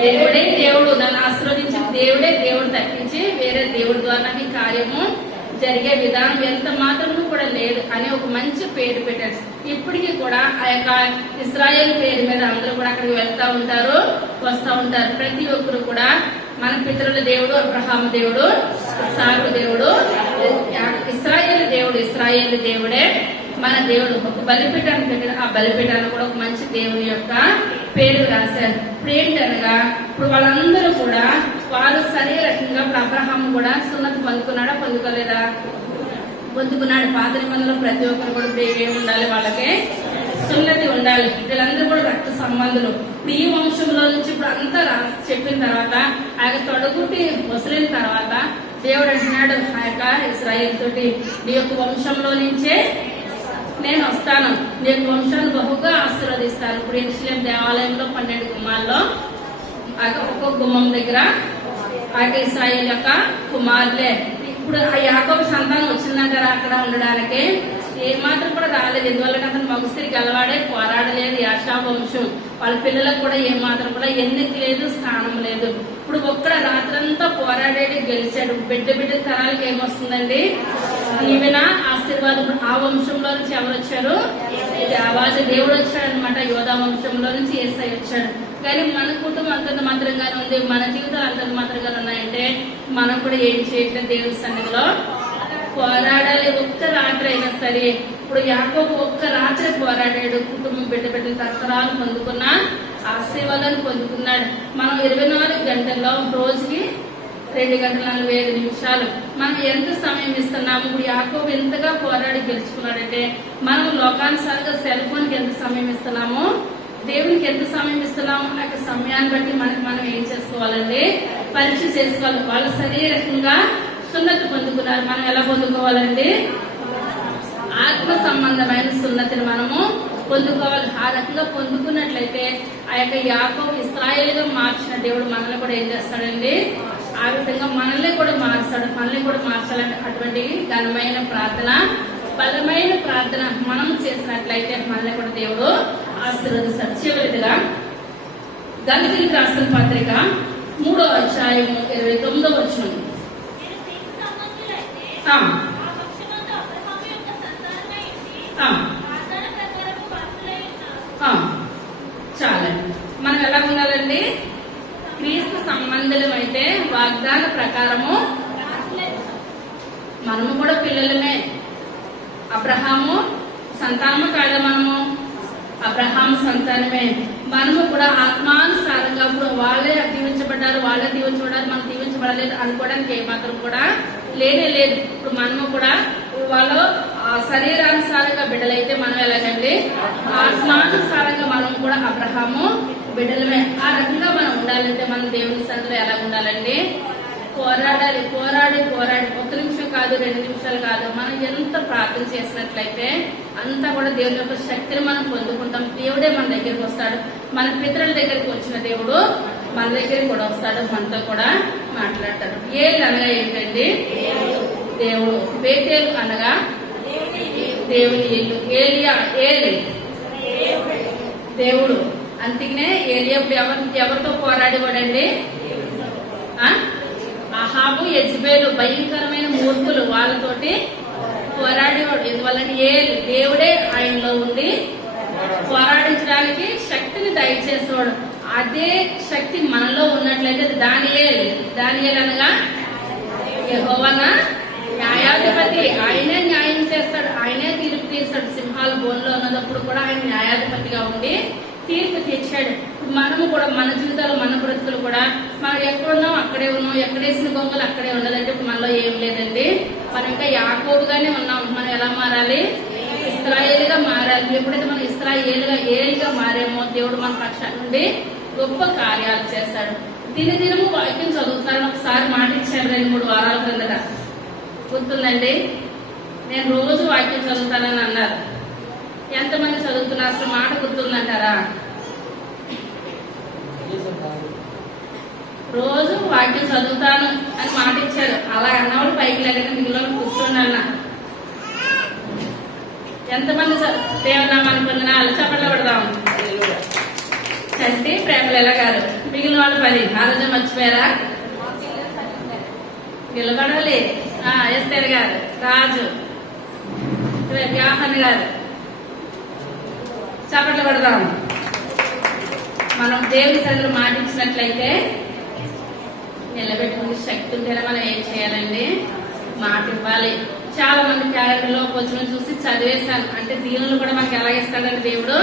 దేవుడే దేవుడు, నన్ను ఆశీర్వదించిన దేవుడే దేవుడు తప్పించి వేరే దేవుడి ద్వారా ఈ కార్యము జరిగే విధానం ఎంత మాత్రము కూడా లేదు అని ఒక మంచి పేరు పెట్టారు. ఇప్పటికీ కూడా ఆ యొక్క ఇశ్రాయేల్ పేరు మీద అందరూ కూడా అక్కడికి వెళ్తా ఉంటారు, వస్తా ఉంటారు. ప్రతి ఒక్కరు కూడా మన పితరుల దేవుడు అబ్రహాము దేవుడు, ఇస్సాకు దేవుడు, ఇశ్రాయేల్ దేవుడే మన దేవుడు. ఒక బలిపీఠాన్ని పెట్టిన ఆ బలిపీఠాన్ని కూడా ఒక మంచి దేవుని యొక్క పేరు రాశారు. ఇప్పుడు ఏంటనగా ఇప్పుడు వాళ్ళందరూ కూడా వారు శరీరకంగా ఇప్పుడు అబ్రహాము కూడా సున్నతి పొందుకున్నాడా పొందుకోలేదా? పొందుకున్నాడు. పాత నిబంధనలో ప్రతి ఒక్కరు కూడా ఏమి ఉండాలి, వాళ్ళకి సున్నతి ఉండాలి. వీళ్ళందరూ కూడా రక్త సంబంధులు. ఇప్పుడు ఈ వంశంలో నుంచి ఇప్పుడు అంతా చెప్పిన తర్వాత ఆ యొక్క తొడగుటి వసలిన తర్వాత దేవుడు అంటున్నాడు ఆ యొక్క ఇశ్రాయేలు తోటి, నీ యొక్క వంశంలో నుంచే నేను వస్తాను, నీ యొక్క వంశాన్ని బహుగా ఆశీర్వదిస్తాను. ఇప్పుడు యెరూషలేము దేవాలయంలో 12 గుమ్మాల్లో ఒక్కొక్క గుమ్మం దగ్గర ఆ యొక్క ఇశ్రాయేలు యొక్క కుమారులే. ఇప్పుడు ఆ యాకోబు సంతానం వచ్చిందంటారా అక్కడ ఉండడానికి? ఏమాత్రం కూడా రాలేదు. ఎందువల్ల అతను మగస్త్రీ గలవాడే, పోరాడలేదు. యాషా వంశం వాళ్ళ పిల్లలకు కూడా ఏమాత్రం కూడా ఎన్నిక లేదు, స్థానం లేదు. ఇప్పుడు ఒక్కడ రాత్రంతా పోరాడేది, గెలిచాడు. బిడ్డ తరాలకు ఏమొస్తుందండి? దీవెన, ఆశీర్వాదం. ఆ వంశంలో నుంచి ఎవరు వచ్చారు? దేవాది దేవుడు వచ్చాడు అనమాట. యోధా వంశంలో నుంచి యేసయ్య వచ్చాడు. కానీ మన కుటుంబం అంతంత మాత్రంగానే ఉంది, మన జీవితాలు అంతంత మాత్రంగానే ఉన్నాయంటే మనం కూడా ఏం చేయట్లేదు. దేవుడి సన్నిధిలో పోరాడాలి. ఒక్క రాత్రి అయినా సరే. ఇప్పుడు యాకోబు ఒక్క రాత్రి పోరాడాడు. కుటుంబం బిడ్డల తరతరాలు పొందుకున్న ఆశీర్వాదాన్ని పొందుకున్నాడు. మనం 24 గంటల్లో రోజుకి 2 గంటల 45 నిమిషాలు మనం ఎంత సమయం ఇస్తున్నాము? ఇప్పుడు యాకోబు ఎంతగా పోరాడి గెలుచుకున్నాడంటే మనం లోకానుసారంగా సెల్ ఫోన్ కి ఎంత సమయం ఇస్తున్నాము, దేవునికి ఎంత సమయం ఇస్తున్నాము, ఆ సమయాన్ని బట్టి మనం ఏం చేసుకోవాలండి? పరీక్ష చేసుకోవాలి. వాళ్ళు శరీరకంగా సున్నతి పొందుకున్నారు. మనం ఎలా పొందుకోవాలండి? ఆత్మ సంబంధమైన సున్నతిని మనము పొందుకోవాలి. ఆ రకంగా పొందుకున్నట్లయితే ఆ యొక్క యాకోబు ఇశ్రాయేలుగా మార్చిన దేవుడు మనల్ని కూడా ఏం చేస్తాడండి? ఆ విధంగా మనల్ని కూడా మార్చాడు. మనల్ని కూడా మార్చాలంటే అటువంటి ఘనమైన ప్రార్థన, బలమైన ప్రార్థన మనం చేసినట్లయితే మనల్ని కూడా దేవుడు ఆశీర్వదిస్తాడు. చివరిదిగా గలతీయులకు రాసిన పత్రిక 3వ అధ్యాయం 29వ వచనం. చాలండి. మనం ఎలా ఉండాలండి? క్రీస్తు సంబంధులం అయితే వాగ్దాన ప్రకారము మనము కూడా పిల్లలమే. అబ్రహాము సంతానము కాదా? మనము అబ్రహాము సంతానమే. మనము కూడా ఆత్మానుసారంగా ఇప్పుడు వాళ్ళే దీవించబడ్డారు, మనం దీవించబడలేదు అనుకోవడానికి ఏమాత్రం కూడా లేనే లేదు. ఇప్పుడు మనము కూడా వాళ్ళు శరీరానుసారంగా బిడ్డలైతే మనం ఎలాగండి? ఆత్మానుసారంగా మనం కూడా అబ్రహాము బిడ్డలమే. ఆ రకంగా మనం ఉండాలంటే మనం దేవుని సన్నిధిలో ఎలా ఉండాలండి? పోరాడాలి. పోరాడి 1 నిమిషం కాదు, 2 నిమిషాలు కాదు. మనం ఎంత ప్రార్థన చేసినట్లయితే అంతా కూడా దేవుని యొక్క శక్తిని మనం పొందుకుంటాం. దేవుడే మన దగ్గరికి వస్తాడు. మన పితరుల దగ్గరికి వచ్చిన దేవుడు మన దగ్గరికి కూడా వస్తాడు, మనతో కూడా మాట్లాడతాడు. ఏలు అనగా ఏంటండి? దేవుడు. బేతేలు అనగా దేవుని ఇల్లు. ఏలియా ఏలి దేవుడు. అందుకనే ఏలియా ఎవరితో పోరాడేవాడండి? అహాబు, యెజబేలు భయంకరమైన మూర్ఖులు, వాళ్ళతోటి పోరాడేవాడు. ఎందువల్లని దేవుడే ఆయనలో ఉండి పోరాడించడానికి శక్తిని దయచేసేవాడు. అదే శక్తి మనలో ఉన్నట్లయితే దానియేలు అనగా యెహోవా న్యాయాధిపతి. ఆయనే న్యాయం చేస్తాడు, ఆయనే తీర్పు తీర్చాడు. సింహాల బోన్లో ఉన్నప్పుడు కూడా ఆయన న్యాయాధిపతిగా ఉండి తీర్పు తీర్చాడు. మనము కూడా మన జీవితాలు, మన బ్రతుకులు కూడా మనం ఎక్కడున్నాం అక్కడే ఉన్నాం, ఎక్కడేసిన గొంగలు అక్కడే ఉండదంటే మనలో ఏం లేదండి. మనం ఇంకా యాకోబుగానే ఉన్నాం. మనం ఎలా మారాలి? ఇశ్రాయేలుగా మారాలి. ఎప్పుడైతే మనం ఇశ్రాయేలుగా మారేమో దేవుడు మన పక్షాన నుండి గొప్ప కార్యాలు చేస్తాడు. దినదినము వాక్యం చదువుతారని ఒకసారి మాట ఇచ్చాను 2-3 వారాల కిందట. గుర్తుందండి? నేను రోజు వాక్యం చదువుతానని అన్నారు. ఎంతమంది చదువుతున్నారు? అసలు మాట గుర్తుందంటారా? రోజు వాక్యం చదువుతాను అని మాట ఇచ్చారు. అలా అన్నవాళ్ళు పైకి లేకుండా మిగిలిన కూర్చోండి అన్న. ఎంతమంది దేవునామానికి వందనాలు చప్పట్లు పెడదాం. చంటి ప్రేమలేల గారు మిగిలిన వాళ్ళు 10 ఆలోచన మర్చిపోయారా? నిలబడాలి. ఎస్తేర్ గారు, రాజు, వ్యాహన్ గారు, చప్పట్లు కొడదాం. మనం దేవుని సన్నిధిలో మాటించినట్లయితే నిలబెట్టుకునే శక్తి ఉంటేనే మనం ఏం చేయాలండి? మాట ఇవ్వాలి. చాలా మంది క్యారెక్టర్లో కొంచెం చూసి చదివేశాను అంటే దీనులు కూడా మనకి ఎలాగిస్తాడండి దేవుడు?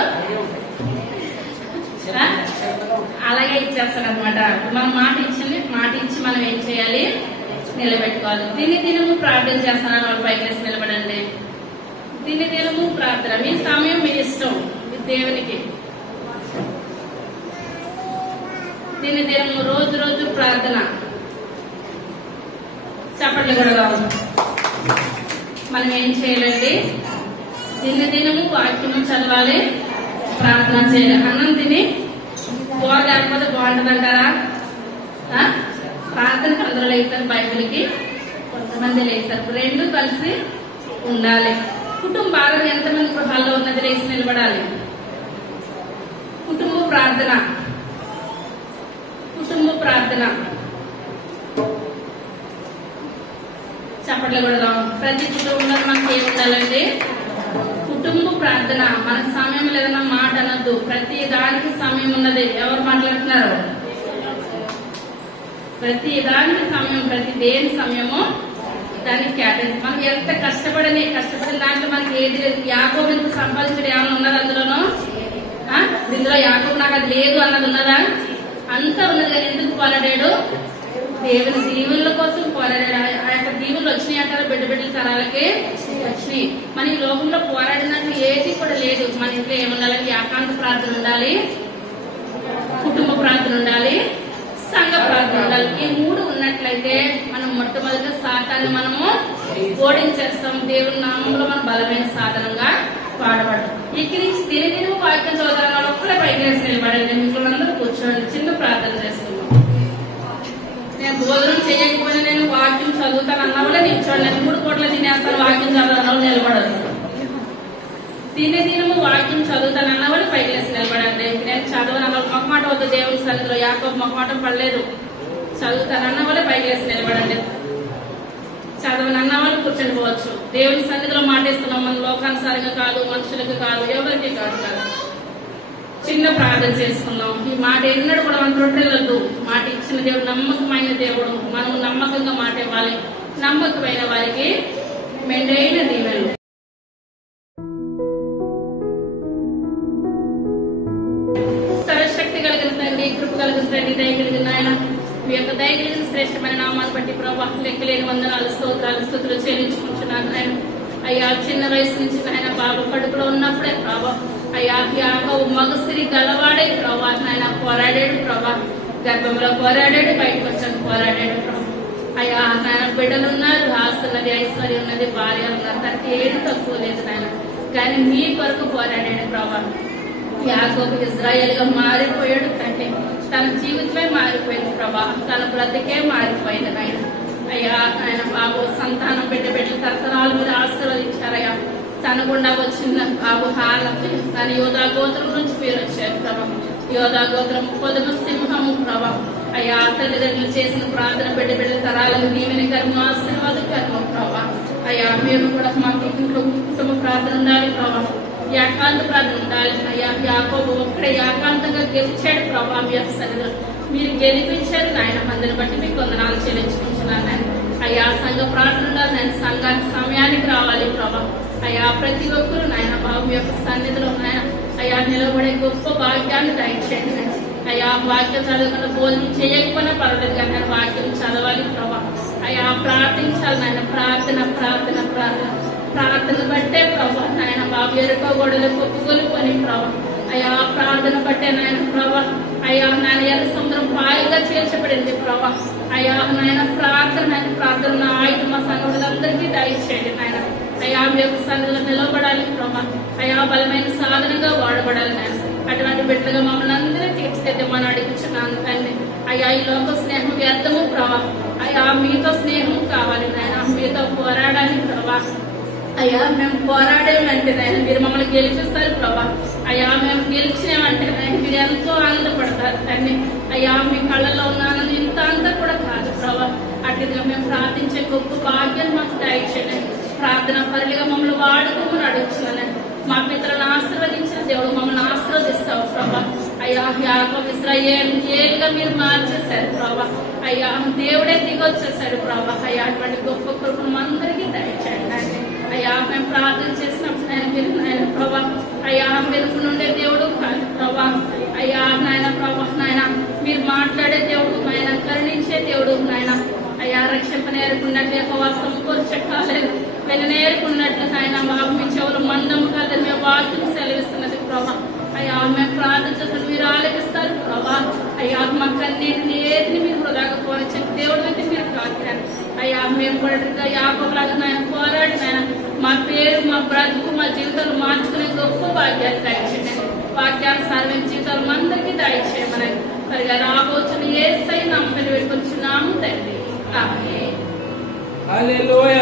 అలాగే ఇచ్చేస్తాడు అనమాట. మనం మాట ఇచ్చి మనం ఏం చేయాలి? నిలబెట్టుకోవాలి. దినము ప్రార్థన చేస్తానని వాళ్ళ పైకి నిలబడండి. దినము ప్రార్థన. మీ సమయం మీ ఇష్టం, మీ దేవునికి. దినము రోజు ప్రార్థన. చప్పట్లు కూడా కావాలి. మనం ఏం చేయాలండి? దినము వాక్యం చదవాలి, ప్రార్థన చేయాలి. అన్నం తిని కూర లేకపోతే బాగుంటుందంటారా? ప్రార్థనకు అందరూ లేస్తారు, బైబిల్కి కొంతమంది లేస్తారు. రెండు కలిసి ఉండాలి. కుటుంబ ఆరోగ్యం ఎంతమంది గృహాల్లో ఉన్నది లేచి నిలబడాలి. కుటుంబ ప్రార్థన. చప్పట్లు కొడదాం. ప్రతి కుటుంబంలో మనకి ఏమి ఉండాలండి? కుటుంబ ప్రార్థన. మన సమయం లేదన్నా మాట అనద్దు. ప్రతి దానికి సమయం ఉన్నది. ఎవరు మాట్లాడుతున్నారు? ప్రతి దానికి సమయం, ప్రతి దేని సమయము దానికి కేటాయించి. మనం ఎంత కష్టపడిన దాంట్లో మనకి ఏది లేదు. యాకోబు ఎంత సంపాదించడం ఏమైనా ఉన్నది అందులోనూ? ఇందులో యాకోబు నాకు అది లేదు అన్నది ఉన్నదా? అంతా ఉన్నది. కానీ ఎందుకు పోరాడాడు? దేవుని దీవుల కోసం పోరాడాడు. ఆ యొక్క దీవులు వచ్చినాయి అంటారా? బిడ్డల తరాలకి వచ్చినాయి. మన ఈ లోకంలో పోరాడినట్టు ఏది కూడా లేదు. మన ఇంట్లో ఏముండాలంటే ఏకాంత ప్రార్థన ఉండాలి, కుటుంబ ప్రార్థన ఉండాలి, సంఘ ప్రార్థన ఉండాలి. ఈ మూడు ఉన్నట్లయితే మనం మొట్టమొదటి సాతాన్ని మనము ఓడించేస్తాం. దేవుని నామంలో మనం బలమైన సాధనంగా వాడబడతాం. ఇక్కడి నుంచి దినదినము వాక్యం చదువుతారు. వాళ్ళు ఒక్కడే పైకి వేసి నిలబడండి. మిమ్మల్ని అందరూ కూర్చోండి. చిన్న ప్రార్థన చేసుకుందాం. నేను భోజనం చేయకపోయినా నేను వాక్యం చదువుతాను అన్నవాళ్ళే నిల్చోండి. నేను 3 పూటలు తినేస్తాను వాక్యం చదవడం నిలబడదు. దినము వాక్యం చదువుతాను అన్నవాళ్ళు పైకి వేసి నిలబడండి. నేను చదవను అన్న మొక్కమాట వద్దు. దేవుని సన్నిధిలో యాకోబు మొక్కమాటం పడలేదు. చదువుతాను అన్నవాళ్ళే పైకి వేసి నిలబడండి. చదవని అన్నవాళ్ళు కూర్చొని పోవచ్చు. దేవుని సన్నిధిలో మాటేస్తున్నాం. మన లోకానుసారంగా కాదు, మనుషులకు కాదు, ఎవరికి కాదు. చిన్న ప్రార్థన చేసుకుందాం. ఈ మాట ఎన్నడూ కూడా మనం రొట్టెలద్దు. మాట ఇచ్చిన దేవుడు నమ్మకమైన దేవుడు. మనం నమ్మకంగా మాట ఇవ్వాలి. నమ్మకమైన వారికి మెండైన దీవెనలు. సర్వశక్తి కలిగిన తండ్రి, కృప కలిగిన తండ్రి, దయ కలిగిన ఆయన, మీ యొక్క దయ కలిగిన శ్రేష్టమైన నామాన్ని బట్టి ప్రభా లెక్కలేని వందనాలు, స్తోత్రాలు, స్తుతులు చెల్లించుకుంటున్నాను ఆయన. అయ్యా చిన్న వయసు నుంచి ఆయన బాబు కడుపులో ఉన్నప్పుడే ప్రభా అయ్యా మగసిరి గలవాడే ప్రభా ఆయన పోరాడాడు ప్రభా. గర్భంలో పోరాడాడు, బయటకు వచ్చాను పోరాడాడు ప్రభా. అయ్యా నాయన బిడ్డలు ఉన్నారు, ఆస్తున్నది, ఐశ్వర్యం ఉన్నది, భార్య ఉన్నారు. తనకి ఏది తక్కువ లేదు నాయన. కానీ మీ కొరకు పోరాడాడు ప్రభా. యాకోబు ఇజ్రాయేల్ గా మారిపోయాడు తండ్రి. తన జీవితమే మారిపోయింది ప్రభా. తన బ్రతికే మారిపోయింది నాయన. అయ్యా ఆయన బాబు సంతానం బిడ్డలు తరతరాల మీద ఆశీర్వదించారయ్యా. తన గుండా వచ్చిన బాబు హాలకి తన యోధా గోత్రం నుంచి మీరు వచ్చారు ప్రభా. యోధా గోత్రం పొదుపు సింహము ప్రభా. అయ్యా తల్లిదండ్రులు చేసిన ప్రార్థన బిడ్డల తరాలకు దీవెన కర్మ, ఆశీర్వాదకర్మ ప్రభా. అయ్యా మేము కూడా మాకు ఇంట్లో కుటుంబ ప్రార్థన ఉండాలి ప్రభా. ఏకాంత ప్రార్థన ఉండాలి. అయ్యా యాకోబు ఒక్కడే ఏకాంతంగా గెలిచాడు ప్రభా. మీ సరిగా మీరు గెలిపించారు నాయన. మందిని బట్టి మీకు వందనాలు చెల్లించుకుంటున్నాను నాయన. అయ్యా సంఘ ప్రార్థన ఉండాలి నాయన. సంఘానికి సమయానికి రావాలి ప్రభా. అయ్యా ప్రతి ఒక్కరు నాయన బాబు యొక్క సన్నిధిలో నాయన అయ్యా నిలబడే గొప్ప భాగ్యాన్ని దయచేయండి నాయన. అయ్యా వాక్యం చదవకుండా భోజనం చేయకపోయినా పర్వాలేదు కానీ నేను వాక్యం చదవాలి ప్రభా. అయ్యా ప్రార్థించాలి నాయన. ప్రార్థన ప్రార్థన ప్రార్థన ప్రార్థన బట్టే ప్రభా నాయన బాబు ఎరుకో గొడవలు కొప్పుకొని ప్రభా. అయ్యా ప్రార్థన బట్టే నాయన ప్రభా. అయ్యా నాయన ఎర్ర సముద్రం పాయగా చేర్చబడింది ప్రభా. అయ్యా నాయన ప్రార్థన ప్రార్థన ఆయుధ మా సంఘులందరికీ దయచేయండి నాయన. అయ్యా మీ యొక్క సన్నిధిలో నిలబడాలి ప్రభా. అయ్యా బలమైన సాధనంగా వాడబడాలి నాయన. అటువంటి బిడ్డలుగా మమ్మల్ని అందరినీ తీర్చిదిద్దమని అడుగుతున్నాను తండ్రి. అయ్యా ఈ లోక స్నేహం వ్యర్థము ప్రభా. అయ్యా మీతో స్నేహం కావాలి నాయన. మీతో పోరాడాలి ప్రభా. అయ్యా మేము పోరాడేమంటే నాయన మీరు మమ్మల్ని గెలిపిస్తారు ప్రభా. అయ్యా మేము గెలిచినామంటే నాయన మీరు ఎంతో ఆనందపడతారు తండ్రి. అయ్యా మీ కళ్ళలో ఉన్న ఆనందం ఇంత అంతా కూడా కాదు ప్రభా. అడిగిగా మేము ప్రార్థించే గొప్ప భాగ్యం మాకు దయచేయండి. ప్రార్థన పరులుగా మమ్మల్ని వాడుకోమని అడుగుతున్నాను. మా పితరులను ఆశీర్వదించిన దేవుడు మమ్మల్ని ఆశీర్వదిస్తావు ప్రభా. అయ్యా యాకోబు ఇశ్రాయేలుగా మీరు మార్చేశారు ప్రభా. అయ్యా దేవుడే దిగొచ్చేసాడు ప్రభా. అయ్యా అటువంటి గొప్ప కృపను అందరికీ దయచేయండి. అయ్యా మేము ప్రార్థన చేసినప్పుడు ఆయన మీరు నాయన ప్రభా అయ్యా వెలుగు నుండే దేవుడు కాదు ప్రభా. అయ్యా నాయన ప్రభా నాయన మీరు మాట్లాడే దేవుడు నాయన, కరుణించే దేవుడు నాయన. అయ్యా రక్షింపనేరుకున్నట్లు యెహోవా సమకూర్చకాలేదు, వెననేరుకున్నట్లు నాయన బాబు మీ చెవులు మందము కాదని మేము వాక్యం సెలవిస్తున్నది ప్రభా. అయ్యా మేము ప్రార్థించిన మీరు ఆలకిస్తారు ప్రభా. అయ్యా మా కన్నీటిని ఏదిని మీరు వృధాగా పోనిచ్చిన దేవుడు అయితే మీరు కాకిరారు. అయ్యా మేము కూడా యాకోబులాగా నాయన పోరాడి నాయన మా పేరు మా బ్రతుకు మా జీవితాలు మార్చుకునే గొప్ప భాగ్యాలు దయచేయండి. వాక్యానుసారమైన జీవితాలు అందరికీ దయచేయమని సరిగా రాబోతున్న యేసయ్య నామమున వేడుకొంచున్నాము తండ్రి. ఆమేన్. హల్లెలూయా.